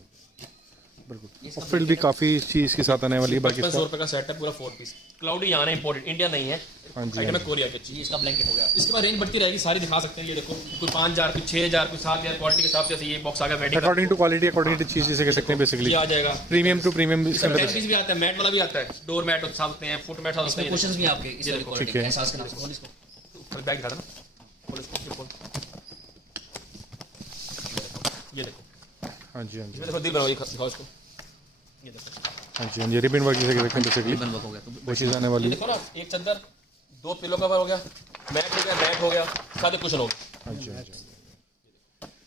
बिल्कुल। ये और फिर भी काफ़ी चीज़ के साथ आने वाली है बाकी 5500 इसका। रुपये का सेट है पूरा 4 पीस। क्लाउडी यहाँ है, इंपोर्टेड, इंडिया नहीं है। हाँ जी, आइटम हाँ है कोरिया की अच्छी। ये इसका ब्लैंकेट हो गया। इसके बाद रेंज बढ़ती रहेगी, सारी दिखा सकते हैं। ये देखो, कोई 5000, कोई 6000, कोई 7000, क्वालिटी के हिसाब से। ये बॉक्स आ गया वेडिंग का, according to quality, according to चीज़ जिसे कह सकते हैं बेसिकली। ये आ जाएगा। प्रीमियम टू प्रीमियम इसके अंदर। टेन पीस भी आता है, मैट वाला भी आता है, डोर मैट उठा सकते हैं, फुट मैट उठा सकते इसमें हैं। कुशन्स भी आपके इस वाली क्वालिटी ठीक है। के एहसास के नाम से। खोल इसको, खोल बैग दिखा देना, खोल इसको, ये खोल। ये देखो, हाँ जी, हाँ जी, ये देखो दिल बनाओ, ये दिखाओ इसको। ये देखो, हाँ जी, हाँ जी। रिबन वर्क जिसे कह सकते हैं बेसिकली। रिबन वर्क हो गया। तो वो चीज़ आने ये वाली है। देखो ना, एक चद्दर, 2 पिलो कवर हो गया, मैट हो गया, साथ कुशन हो गया। हाँ जी, हाँ जी।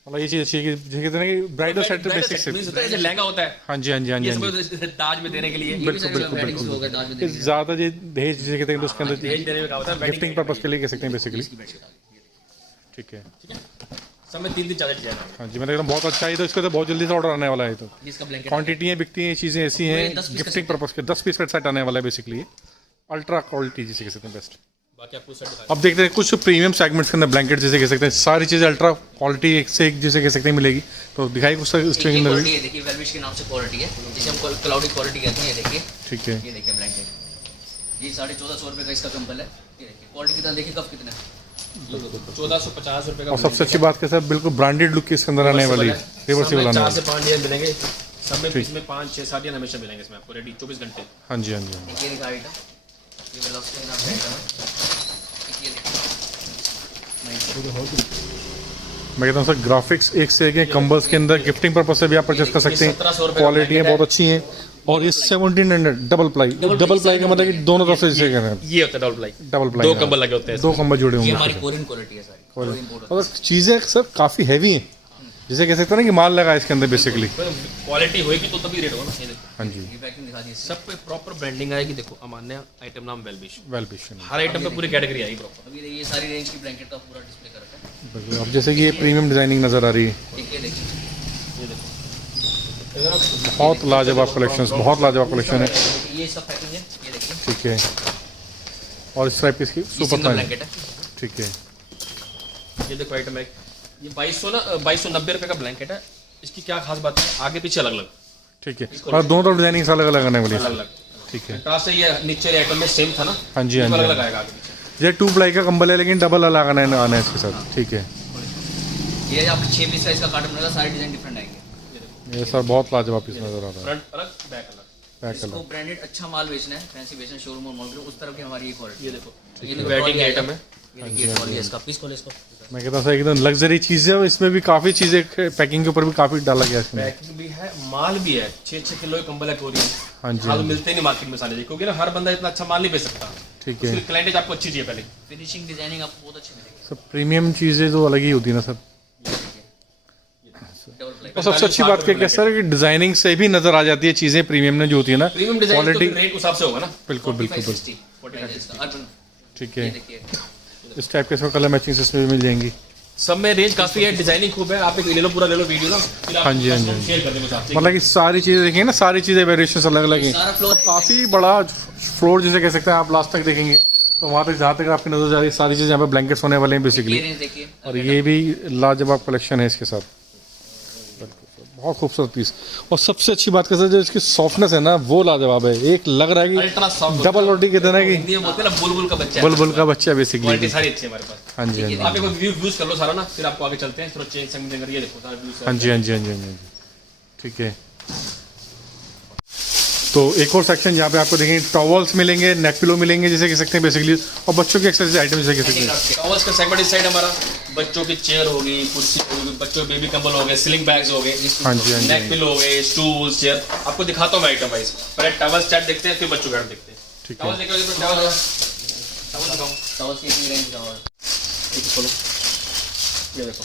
मतलब ये चीज़ अच्छी है कि जिसे कहते हैं कि ब्राइडल सेट बेसिक से। मींस होता है जैसे लहंगा होता है, हाँ जी, हाँ जी, हाँ जी, ये हाँ सब जी। दाज में देने के लिए, बिल्कुल, बिल्कुल, वेडिंग्स भी हो गए, दाज में देने के लिए। ज़्यादा ये दहेज जिसे कहते हैं तो उसके अंदर दहेज देने में क्या होता है, wedding गिफ्टिंग पर्पज के लिए कह सकते हैं बेसिकली। इसकी बेडशीट आ गई, ये देखिए। ठीक है। ठीक है। सब में 3-3 4 डिजाइन आएंगे। हाँ जी, मतलब एकदम बहुत अच्छा है। तो इसका तो बहुत जल्दी से ऑर्डर आने वाला है। तो ये इसका ब्लैंकेट क्वांटिटियाँ बिकती हैं, चीज़ें ऐसी हैं 10 पीस का गिफ्टिंग पर्पज के। 10 पीस का सेट आने वाला है बेसिकली। अल्ट्रा क्वालिटी जिसे कह सकते हैं बेस्ट। बाकी आपको सेट दिखा अब देखते हैं कुछ प्रीमियम सेगमेंट्स के अंदर ब्लैंकेट जैसे कह सकते हैं, सारी चीज़ें अल्ट्रा क्वालिटी एक से एक जैसे कह सकते हैं मिलेगी। तो दिखाई कुछ इसके अंदर भी। क्वालिटी है, देखिए वेलविश के नाम से क्वालिटी है, जिसे हम क्लाउडी क्वालिटी कहते हैं। ये देखिए, ठीक है, ये देखिए ब्लैंकेट, ये 1450 रुपये का इसका कंबल है। ये देखिए क्वालिटी कितना, देखिए कफ कितना है। 1450 रुपये का। और सबसे अच्छी बात कैसा बिल्कुल ब्रांडेड लुक के इसके अंदर आने वाली रिवर्सिबल आने 4 वाली। से 5 डिजाइन मिलेंगे सब में, इसमें 5 6 7 डिजाइन हमेशा मिलेंगे इसमें आपको रेडी 24 घंटे। हाँ जी, हाँ जी, हाँ जी। एक ये देखा आइटम, ये वेलोसिटी नाम का आइटम है। एक ये देखिए, मैं कहता हूँ सर ग्राफिक्स एक से एक कंबल्स के अंदर गिफ्टिंग पर्पज से भी आप परचेस कर सकते हैं। 1700 रुपये क्वालिटी है बहुत अच्छी है। और ये 1700 डबल प्लाई का मतलब कि दोनों तरफ से इसे कह रहे हैं, ये होता है डबल प्लाई, डबल प्लाई 2 कंबल लगे होते हैं। 2 कंबल जुड़े ये होंगे। हमारी कोरियन क्वालिटी है सारी। और चीज़ें सब काफ़ी हैवी हैं, जिसे कह सकते हैं ना कि माल लगा है इसके अंदर बेसिकली। क्वालिटी होगी तो तभी रेट होगा ना। ये देखो, हाँ जी, ये पैकिंग दिखा दी सब पे प्रॉपर ब्रांडिंग आएगी। देखो अमान्य आइटम नाम वेलविश, वेल विशन। हर आइटम पे पूरी कैटेगरी आएगी प्रॉपर। अभी ये सारी रेंज की ब्लैंकेट का पूरा डिस्प्ले कर रखा है। बिल्कुल। अब जैसे कि ये प्रीमियम डिजाइनिंग नज़र आ रही है, एक ये देखिए, ये देखो बहुत लाजवाब कलेक्शन, बहुत लाजवाब कलेक्शन है। ये इसका पैकिंग है। ये देखिए, ठीक है। और इस टाइप की इसकी ये सुपर सिंगल फाइन। ब्लैंकेट है। ठीक है, ये देखो आइटम है, ये 2290 रुपये का ब्लैंकेट है। इसकी क्या खास बात है, आगे पीछे अलग अलग ठीक है। और दोनों तरफ डिजाइनिंग अलग अलग आने वाली है। अलग ठीक है। कंट्रास्ट से ये नीचे वाले आइटम में सेम था ना। हाँ जी, हाँ अलग जी। अलग आएगा आगे पीछे। ये 2 प्लाई का कंबल है लेकिन डबल अलग आना है इसके साथ। ठीक है। ये आपको 6 पीस का इसका कार्टन मिलेगा, सारे डिजाइन डिफरेंट आएंगे। ये सर बहुत लाजवाब पीस नजर आ रहा है। फ्रंट अलग बैक अलग। बैक इसको कलर। ब्रांडेड अच्छा माल बेचना है, फैंसी बेचना, शोरूम और मॉल के उस तरफ की हमारी ये क्वालिटी। ये देखो ये ये वेडिंग आइटम है। ये देखिए ट्रॉली है इसका, पीस खोले इसको। मैं कहता हूँ सर एकदम लग्जरी चीज़ है और इसमें भी काफ़ी चीज़ें पैकिंग के ऊपर भी काफ़ी डाला गया है इसमें। पैकिंग भी है, माल भी है। 6-6 किलो के कंबल है कोरियन। हाँ जी, हाल मिलते ही नहीं मार्केट में सारे, क्योंकि ना हर बंदा इतना अच्छा माल नहीं बेच सकता। ठीक है। उसकी क्लाइंटेज आपको अच्छी चाहिए पहले। फिनिशिंग डिजाइनिंग आपको बहुत अच्छी मिलेगी। सब प्रीमियम चीज़ें तो अलग ही होती है ना सर। Double ply. और सबसे अच्छी बात क्या सर कि डिजाइनिंग से भी नजर आ जाती है चीज़ें प्रीमियम में जो होती है ना, प्रीमियम डिजाइन तो क्वालिटी। रेट उस हिसाब से होगा ना। बिल्कुल बिल्कुल बिल्कुल। 45 इसका अर्बन। ठीक ये है। देखिए, इस टाइप के इसमें कलर मैचिंग इसमें भी मिल जाएंगी। सब में रेंज काफी है, डिजाइनिंग खूब है। आप एक ले लो, पूरा ले लो वीडियो ना, फिर आप हाँ जी, हाँ जी, शेयर कर देंगे साथ। मतलब कि सारी चीज़ें देखिए ना, सारी चीज़ें वेरिएशन अलग अलग हैं। सारा फ्लोर काफ़ी बड़ा फ्लोर जिसे कह सकते हैं, आप लास्ट तक देखेंगे तो वहाँ तक जहाँ तक आपकी नजर जा रही है सारी चीज़ें यहाँ पे ब्लैंकेट्स होने वाले हैं ये बेसिकली। रेंज देखिए। और ये भी लाजवाब कलेक्शन है इसके साथ, बहुत खूबसूरत पीस। और सबसे अच्छी बात कैसे जो इसकी सॉफ्टनेस है ना वो लाजवाब है। एक लग रहा है अल्ट्रा कि सॉफ्ट डबल रोटी कहते हैं ना कि हिंदी में बोलते हैं ना, बुलबुल का बच्चा। बुलबुल का बच्चा क्वालिटी बेसिकली। सारी अच्छी है हमारे पास। हाँ जी, हाँ जी, आप एक व्यू यूज कर लो सारा ना, फिर आपको आगे चलते हैं। थोड़ा चेंज सेगमेंट देंगे। ये देखो सारा व्यूज। हाँ जी, हाँ जी, हाँ जी, हाँ जी। ठीक है। तो एक और सेक्शन जहाँ पे आपको देखेंगे टॉवल्स मिलेंगे, नेक पिलो मिलेंगे जिसे कह सकते हैं बेसिकली, और बच्चों के एक्सरसाइज आइटम जिसे कह सकते हैं। टॉवल्स का सेगमेंट इस साइड हमारा, बच्चों की चेयर होगी, कुर्सी होगी, बच्चों के बेबी कंबल हो गए, स्लिंग बैग्स हो गए, हाँ जी, हाँ जी, नेक पिलो हो गए, स्टूल, चेयर। आपको दिखाता हूँ मैं आइटम वाइज। पहले टॉवल स्टार्ट देखते हैं, फिर बच्चों का देखते हैं। ठीक टॉवल है। देखो, टॉवल दिखाओ। टॉवल्स की इतनी रेंज का और एक खोलो, ये देखो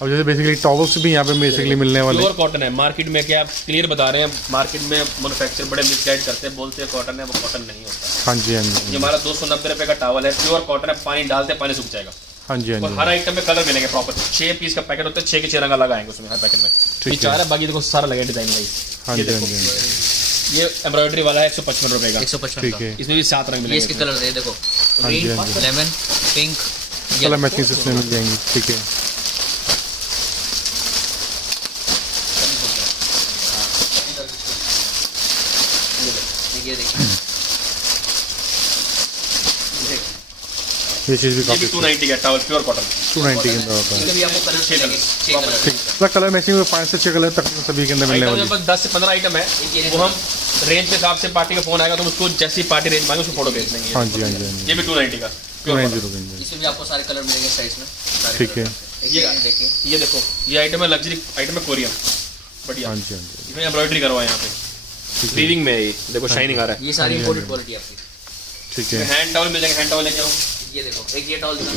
अब जैसे बेसिकली टॉवल्स भी यहाँ पे बेसिकली मिलने वाले प्योर कॉटन है। मार्केट में क्या आप क्लियर बता रहे हैं, मार्केट में मैन्युफैक्चर बड़े मिसगाइड करते हैं, बोलते हैं कॉटन है, वो कॉटन नहीं होता। हाँ जी, हाँ जी, ये हमारा 290 रुपये का टॉवल है, प्योर कॉटन है। पानी डालते पानी सूख जाएगा। हाँ जी, हाँ और जी। हर आइटम में कलर मिलेंगे प्रॉपर। 6 पीस का पैकेट होता है, 6 के 6 रंग लगाएंगे उसमें हर पैकेट में। ठीक ये 4 है, बाकी देखो सारा लगा डिजाइन वाइज। हाँ ये जी, हाँ देखो, जी, हाँ जी। ये एम्ब्रॉयडरी वाला है 155 रुपये का। 155 ठीक का। है। इसमें भी 7 रंग ये मिलेंगे। इसके कलर है, देखो हाँ जी, ग्रीन, हाँ जी। लेमन, पिंक, कलर मैचिंग इसमें मिल जाएंगी। ठीक है। ये देखिए, ये चीज़ भी ये काफ़ी भी 290 का टॉवल, प्योर कॉटन। 290 के अंदर होता है। इसके भी आपको कलर 6 मिलेंगे, 6 कलर। ठीक, मतलब कलर मैचिंग में 5 से 6 कलर तकरीबन सभी के अंदर मिलने आइटम वाली में बस 10 से 15 आइटम है। वो हम रेंज के हिसाब से पार्टी का फोन आएगा तो उसको जैसी पार्टी रेंज मांगे उसको फोटो भेज देंगे। हाँ जी, हाँ जी, हाँ जी। ये भी 290 का प्योर 290 रुपये। इसमें भी आपको सारे कलर मिलेंगे साइज में, सारे ठीक कलर। है। ये देखिए, ये देखो, ये आइटम है लग्जरी आइटम है, कोरियन बढ़िया। हाँ जी, हाँ जी। इसमें एम्ब्रॉयडरी करवा है यहाँ पे, ठीक है। वीविंग में है। ये देखो शाइनिंग आ रहा है। ये सारी इंपोर्टेड क्वालिटी आपकी। ठीक है। हैंड टॉवल मिल जाएंगे, हैंड टॉवल लेके आओ। ये देखो, एक ये टॉवल दिखा।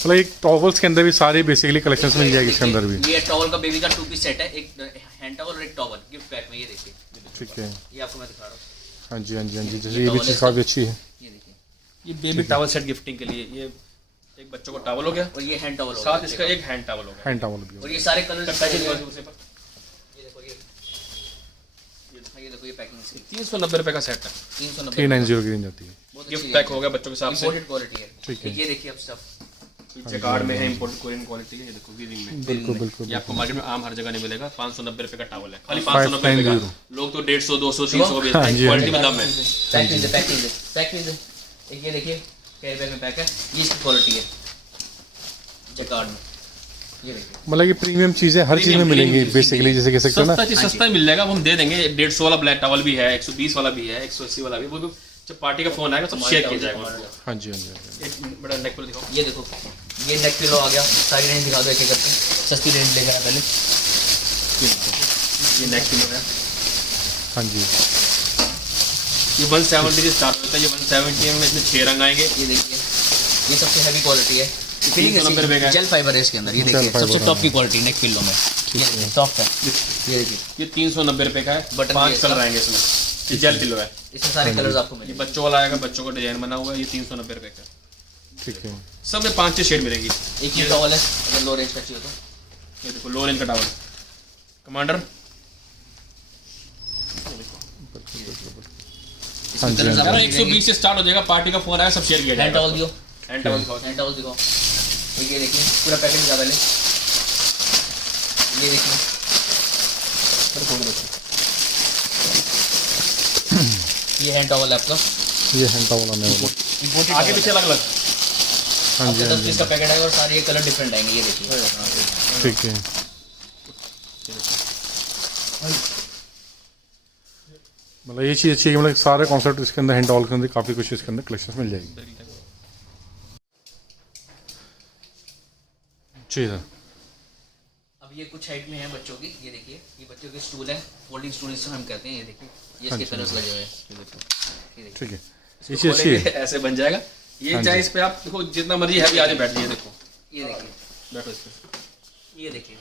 मतलब एक टॉवल्स के अंदर भी सारी बेसिकली कलेक्शंस मिल जाएगी इसके अंदर भी। ये टॉवल का बेबी का 2 पीस सेट है, एक हैंड टॉवल और एक टॉवल गिफ्ट पैक में। ये देखिए, ठीक है। ये आपको मैं दिखा रहा हूँ। हाँ जी, हाँ जी, हाँ जी। जैसे ये भी चीज़ काफ़ी अच्छी है। ये देखिए, ये बेबी टॉवल सेट गिफ्टिंग के लिए। ये एक बच्चों को टॉवल हो गया, और ये हैंड टॉवल साथ इसका एक हैंड टॉवल हो गया। हैंड टॉवल भी और ये सारे कलर पैकेज वाइज उसे पर ये देखो ये पैकिंग इसकी 390 रुपये का सेट है। 390 390 की रेंज आती है। गिफ्ट पैक हो गया बच्चों के हिसाब से। इंपोर्टेड क्वालिटी है। ठीक है। ये देखिए अब सब पीछे कार्ड में है इम्पोर्टेड कोरियन क्वालिटी है। ये देखो वीविंग में बिल्कुल बिल्कुल ये आपको मार्केट में आम हर जगह नहीं मिलेगा। 590 रुपये का टॉवल है, खाली 590 रुपये का। लोग तो 150 200 300 बेचते हैं, क्वालिटी में दम है। पैकिंग एक ये देखिए कैरी बैग में पैक है, ये इसकी क्वालिटी है जैकार्ड में। ये देखिए मतलब कि प्रीमियम चीजें हर चीज में मिलेंगी बेसिकली, जैसे कह सकते हो ना। सस्ता चीज सस्ता ही मिल जाएगा। वो हम दे देंगे। 150 वाला ब्लैक टॉवल भी है, 120 वाला भी है, 180 वाला भी। वो जब पार्टी का फोन आएगा सब शेयर किया जाएगा उसको। हाँ जी हाँ जी। एक बड़ा नेक पिलो दिखाओ। ये देखो ये नेक पिलो आ गया। सारी रेंज दिखा दो एक एक करके, सस्ती रेंज लेकर आ पहले। ये नेक पिलो है। हाँ जी ये 170 से स्टार्ट होता है। ये 170 में इसमें 6 रंग आएंगे। ये देखिए ये सबसे हैवी क्वालिटी है। 390 रुपये का है। जेल फाइबर है इसके अंदर। ये देखिए फाइबर, सबसे टॉप की क्वालिटी नेक पिलो में। ये देखिए सॉफ्ट है। ये देखिए ये 390 रुपये का है। बटन 5 भी कलर है। आएंगे इसमें। ये जेल पिलो है। इसमें सारे कलर्स आपको ये मिलेंगे। बच्चों वाला आएगा, बच्चों का डिजाइन बना हुआ है। ये 390 रुपये का। ठीक है। सब में 5-6 शेड मिलेंगी। एक ये टॉवल है अगर लो रेंज का चाहिए तो। ये देखो लो रेंज का टॉवल कमांडर। इसमें कलर्स आपको मिलेंगे। 120 से स्टार्ट हो जाएगा। पार्टी का फोन आया सब शेयर किया हैंड जाएगा। टॉवल दियो, हैंड टॉवल दिखाओ। हैंड टॉवल दिखाओ। ये देखिए पूरा पैकेट दिखा पहले। ये देखिए ये हैंड टॉवल है आपका। ये हैंड टॉवल आने वाला। इंपोर्टेड आगे पीछे अलग अलग। हाँ जी हाँ 10 जी। पीस का पैकेट आएगा और सारे ये कलर डिफरेंट आएंगे। ये देखिए ठीक है। मतलब ये चीज़ अच्छी है कि मतलब सारे कॉन्सेप्ट इसके अंदर हैंड टॉवल के अंदर काफ़ी कुछ इसके अंदर कलेक्शंस मिल जाएगी। जी सर। अब ये कुछ हाइट में है बच्चों की। ये देखिए ये बच्चों के स्टूल है, फोल्डिंग स्टूल जिसे हम कहते हैं। ये देखिए ये इसके कलर्स लगे हुए हैं। ये देखिए ठीक है। ये चीज़ अच्छी है। ऐसे बन जाएगा। ये चाहे इस पे आप देखो जितना मर्जी हैवी आगे बैठ जाइए। देखो ये देखिए बैठो इस पे। ये देखिए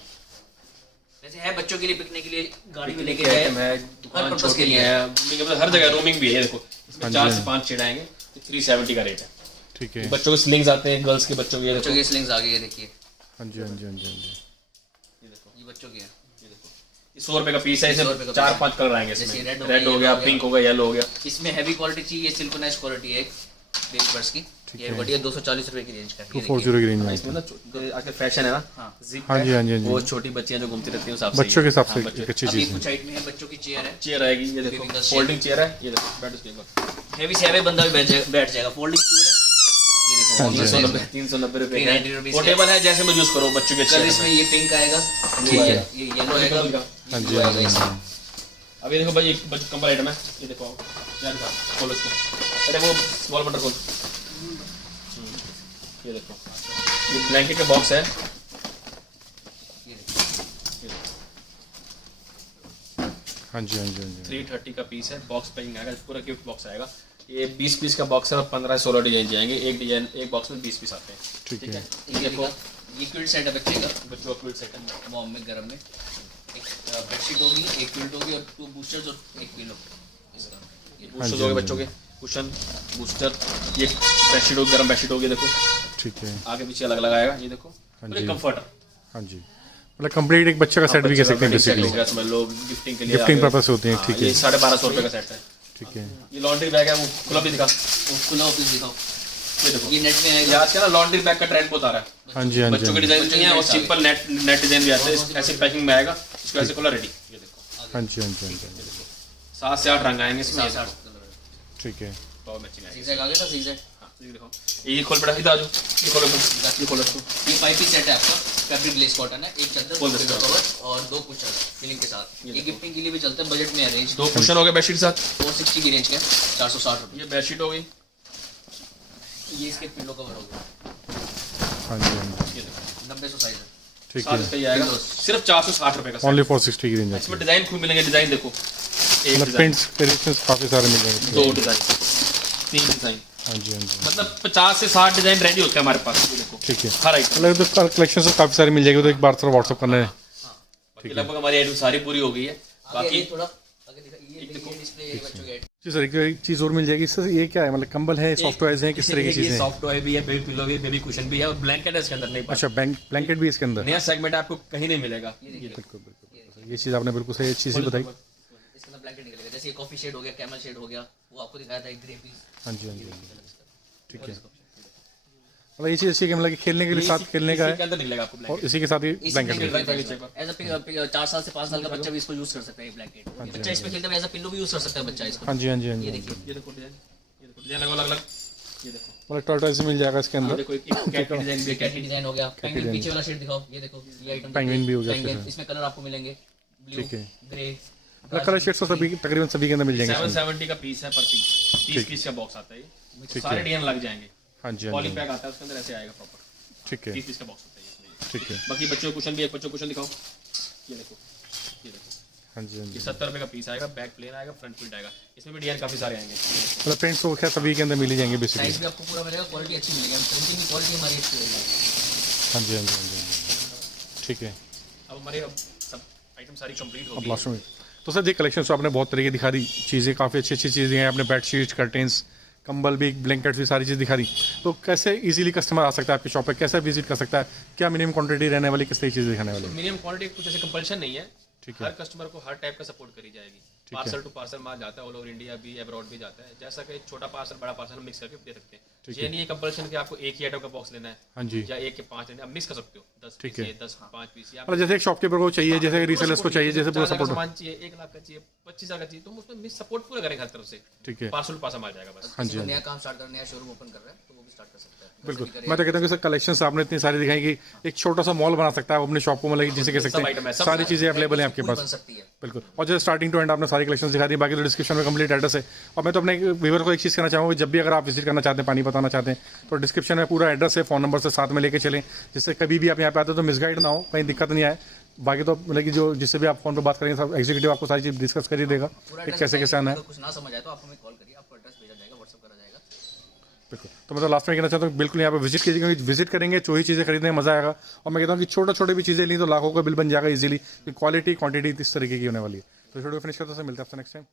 वैसे है बच्चों के लिए, पिकनिक के लिए, गाड़ी में लेके आइटम गए है, हर दुकान पर्पस छोटी के लिए है, roaming मतलब हर जगह रोमिंग भी है। ये देखो इसमें 4 से 5 शेड आएंगे। 370 का रेट है। ठीक है। बच्चों के स्लिंग्स आते हैं, गर्ल्स के बच्चों के। ये बच्चों देखो के स्लिंग्स आ गए। ये देखिए हाँ जी हाँ जी हाँ जी हाँ जी। ये देखो ये बच्चों के हैं। ये देखो ये 100 रुपए का पीस है। 100 इसमें रुपए का 4-5 कलर आएंगे। जैसे इसमें रेड हो रेड गया, हो गया, येलो हो पिंक हो गया, येलो हो गया। इसमें हैवी क्वालिटी चाहिए, सिलिकॉनाइज क्वालिटी है एक बेबी पर्स की। ठीक ये है। बढ़िया 240 रुपए की रेंज का है। ये 240 की रेंज में इसमें ना आजकल फैशन है ना। हाँ। Zip हाँ है, जी, हाँ जी, हाँ जी। वो छोटी बच्चियां जो घूमती रहती हैं उस हिसाब से बच्चों के हिसाब से हाँ, बच्चों एक अच्छी अब ये चीज़ है। कुछ हाइट में है बच्चों की चेयर है। चेयर आएगी। ये देखो Living का फोल्डिंग चेयर है। ये देखो बैठ उसके ऊपर। हैवी से हैवी बंदा भी बैठ जाएगा। फोल्डिंग स्टूल है। ये देखो 390 रुपए का 390 रुपीस पोर्टेबल है। जैसे मर्जी यूज करो बच्चों के। कलर इसमें ये पिंक आएगा, ये येलो आएगा, हाँ जी ब्लू हाँ आएगा जी इसमें। हाँ जी। अब ये देखो भाई एक कंबल आइटम है। ये देखो यार खोलो इसको। अरे वो स्मॉल बटन खोल। ये देखो ये ब्लैंकेट का बॉक्स है। ये देखो हाँ जी हाँ जी हाँ जी। 330 का पीस है। बॉक्स पैकिंग आएगा, पूरा गिफ्ट बॉक्स आएगा। ये 20 पीस का बॉक्स है और 15-16 डिजाइन जाएंगे। एक डिजाइन एक बॉक्स में 20 पीस आते हैं। ठीक है। ये देखो ये क्विल्ट सेट है बच्चे का। बच्चों का क्विल्ट सेट है। मॉम में गरम में एक बेडशीट होगी, एक क्विल्ट होगी और 2 बूस्टर्स और एक पिलो इसका। ये बूस्टर होंगे बच्चों के, कुशन बूस्टर। ये बेडशीट होगी, गर्म बेडशीट होगी। देखो ठीक है। आगे पीछे अलग अलग आएगा। ये देखो हाँ पूरे जी। कंफर्टर। हाँ जी। मतलब कंप्लीट एक बच्चे का सेट भी कह सकते हैं बेसिकली। समझ लो गिफ्टिंग के लिए। गिफ्टिंग आगे- पर्पस से होते हैं। हाँ, ठीक ये है 1250 रुपए का सेट है। ठीक है। ये लॉन्ड्री बैग है। वो खुला भी दिखा। वो खुला ऑफिस दिखाओ। ये देखो ये नेट में ये आएगा। आज का ना लॉन्ड्री बैग का ट्रेंड बहुत आ रहा है। हाँ जी हाँ जी बच्चों के हाँ जी। डिजाइन नहीं है और सिंपल नेट डिजाइन भी आते हैं। ऐसे पैकिंग में आएगा। इसको ऐसे खोला रेडी। ये देखो हाँ जी हाँ जी हाँ जी। 7 से 8 रंग आएंगे इसमें। 7-8 कलर। ठीक है। बहुत मैचिंग आएगी। zigzag आ गया था zigzag। हाँ, ये देखो ये खोल पड़ा। इधर आ जाओ। ये खोलो ये खोलो इसको। ये 5 पीस सेट है आपका। फैब्रिक ग्लेस कॉटन है। एक चादर, खोल 2 दो पिलो इसको। कवर और 2 कुशन फिलिंग के साथ। ये गिफ्टिंग के लिए भी चलता है। बजट में है रेंज 2 कुशन हो गए बेडशीट के साथ। 460 की रेंज का 460 रुपये। ये बेडशीट हो गई। ये इसके पिलो कवर हो गया। हाँ जी हाँ जी। ये देखो 90 साइज है। ठीक 7 है। पे ही आएगा। सिर्फ 460 रुपए का सेट। ओनली 460 की रेंज है। इसमें डिजाइन खूब मिलेंगे। डिजाइन देखो एक मतलब डिजाइन, प्रिंट्स वेरिएशंस काफ़ी सारे मिल जाएंगे। 2 डिजाइन, 3 डिजाइन, हाँ जी हाँ जी। मतलब 50 से 60 डिजाइन रेडी होते हैं हमारे पास। ये देखो ठीक है। हर आइटम। मतलब तो कलेक्शन से काफ़ी सारी मिल जाएगी। तो एक बार थोड़ा व्हाट्सअप करना है। बाकी लगभग हमारी आइटम सारी पूरी हो गई है। आगे बाकी ये थोड़ा आगे दिखा। ये देखो डिस्प्ले बच्चों के। जी सर एक चीज़ और मिल जाएगी सर। ये क्या है? मतलब कंबल है, सॉफ्ट टॉयज हैं, किस तरह की चीज़ें हैं? सॉफ्ट टॉय भी है, बेबी पिलो भी है, बेबी कुशन भी है और ब्लैंकेट है इसके अंदर। नहीं अच्छा ब्लैंकेट भी इसके अंदर। नया सेगमेंट आपको कहीं नहीं मिलेगा। बिल्कुल बिल्कुल। ये चीज़ आपने बिल्कुल सही अच्छी सी बताई। इसके अंदर ब्लैंकेट निकलेगा, जैसे ये कॉफी शेड हो गया, कैमल शेड हो गया, वो आपको दिखाया था एक ग्रे पीस। हाँ जी, हाँ जी, ठीक है। इसका मतलब ये चीज़ अच्छी है कि मतलब कि खेलने के लिए साथ खेलने का के है अंदर निकलेगा आपको और ब्लैंकेट। इसी के साथ ही इसी ब्लैंकेट ब्लैंकेट भी। एज अ 4 साल से 5 साल का बच्चा भी इसको यूज कर सकता है, ये ब्लैंकेट। बच्चा इसमें खेलता है, एज अ पिल्लो भी यूज कर सकता है बच्चा इसको। हाँ जी, हाँ जी, हाँ ये जी। देखिए, ये देखो डिजाइन, ये देखो डिजाइन अलग अलग, ये देखो, मतलब टर्टल्स मिल जाएगा इसके ये अंदर। देखो एक कैट डिजाइन भी, कैट डिजाइन हो गया। पेंगुइन पीछे वाला शेड दिखाओ, ये देखो, ये आइटम पेंगुइन भी हो गया पेंगुइन, इसमें। इसमें कलर आपको मिलेंगे, ब्लू, ठीक है। ग्रे। मतलब कलर शेड्स तो सभी तकरीबन सभी के अंदर मिल जाएंगे इसमें। 770 का पीस है पर पीस, 30 पीस का बॉक्स आता है ये, सारे डिजाइन लग जाएंगे। हाँ जी, हाँ पॉली जी, पैक आता है उसके अंदर, ऐसे आएगा प्रॉपर, ठीक है, 30 पीस का बॉक्स होता है इसमें। ठीक है। बाकी बच्चों को कुशन भी, एक बच्चों को कुशन दिखाओ, ये देखो, ये देखो, हाँ जी, हाँ ये जी। 70 रुपए का पीस आएगा, बैक प्लेन आएगा, फ्रंट प्रिंट आएगा, इसमें भी डिजाइन काफी सारे आएंगे। मतलब प्रिंट्स तो खैर सभी के अंदर मिल ही जाएंगे बेसिकली। साइज भी आपको पूरा मिलेगा, क्वालिटी अच्छी मिलेगी, हम प्रिंटिंग की क्वालिटी हमारी अच्छी रहेगी। हाँ जी, हाँ जी, हाँ जी, हाँ जी, ठीक है। अब हमारे सब आइटम सारी कंप्लीट हो अब गई लास्ट में तो सर ये कलेक्शन तो आपने बहुत तरीके दिखा दी चीज़ें, काफ़ी अच्छी अच्छी चीज़ें हैं आपने, बेडशीट, कर्टेंस, कंबल भी, ब्लैंकेट्स भी, सारी चीज़ दिखा दी। तो कैसे इजीली कस्टमर आ सकता है आपकी शॉप पे, कैसे विजिट कर सकता है, क्या मिनिमम क्वांटिटी रहने वाली, किस तरह की चीज़ें दिखाने वाली? मिनिमम क्वांटिटी कुछ ऐसे कंपल्शन नहीं है, ठीक है। हर कस्टमर को हर टाइप का सपोर्ट करी जाएगी। पार्सल टू पार्सल माल जाता है, ऑल ओवर इंडिया भी, अब्रॉड भी जाता है, जैसा कि छोटा पार्सल बड़ा पार्सल मिक्स करके दे सकते हैं। ये नहीं है कंपल्शन कि आपको एक ही आइटम का बॉक्स लेना है, हाँ जी, या एक के 5 लेना है, आप मिक्स कर सकते हो, 10 ठीक पीस है। ये 10 5 पीस या मतलब जैसे एक शॉपकीपर को चाहिए, जैसे रीसेलर्स को चाहिए, जैसे पूरा 50,000 का सपोर्ट। सामान चाहिए, 1 लाख का चाहिए, 25,000 का चाहिए, तो हम उसमें मिक्स सपोर्ट पूरा करेंगे हर तरफ से, ठीक है, पार्सल टू पार्सल माल जाएगा बस। हाँ जी, किसी को हाँ जी, नया काम स्टार्ट करना है, शोरूम ओपन कर रहा है, तो वो भी स्टार्ट कर सकता है। बिल्कुल। मैं तो कहता हूँ कि सर कलेक्शंस आपने इतनी सारी दिखाई कि एक छोटा सा मॉल बना सकता है अपने शॉप को, मतलब जिसे कह सकते सब आइटम है, हैं सब सारी चीज़ें अवेलेबल हैं आपके बन पास। सकती है। बिल्कुल। और जैसे स्टार्टिंग टू एंड आपने सारी कलेक्शंस दिखा दी, बाकी तो डिस्क्रिप्शन में कंप्लीट एड्रेस है। और मैं तो अपने व्यूअर को एक चीज़ कहना चाहूँगा, जब भी अगर आप विजिट करना चाहते हैं, पानी बताना चाहते हैं, तो डिस्क्रिप्शन में पूरा एड्रेस है, फ़ोन नंबर से साथ में लेके चलें, जिससे कभी भी आप यहाँ पे आते हो तो मिसगाइड ना हो, कहीं दिक्कत नहीं आए। बाकी तो मतलब कि जो जिससे भी आप फोन पे बात करेंगे सब एग्जीक्यूटिव आपको सारी चीज़ डिस्कस कर ही देगा पूरा कि एड्रेस कैसे कैसे आना है। अगर कुछ ना समझ आए तो आप हमें कॉल करिए, आपको एड्रेस भेजा जाएगा, व्हाट्सएप करा जाएगा। बिल्कुल। तो मैं तो लास्ट में कहना चाहता हूँ बिल्कुल यहाँ पे विजिट कीजिए, क्योंकि विजिट करेंगे जो ही चीज़ें खरीदने में मजा आएगा। और मैं कहता हूँ कि छोटा छोटे भी चीज़ें ली तो लाखों का बिल बन जाएगा इजीली, क्वालिटी क्वांटिटी इस तरीके की होने वाली है। तो वीडियो फिनिश करते हैं, मिलते हैं आपसे नेक्स्ट टाइम।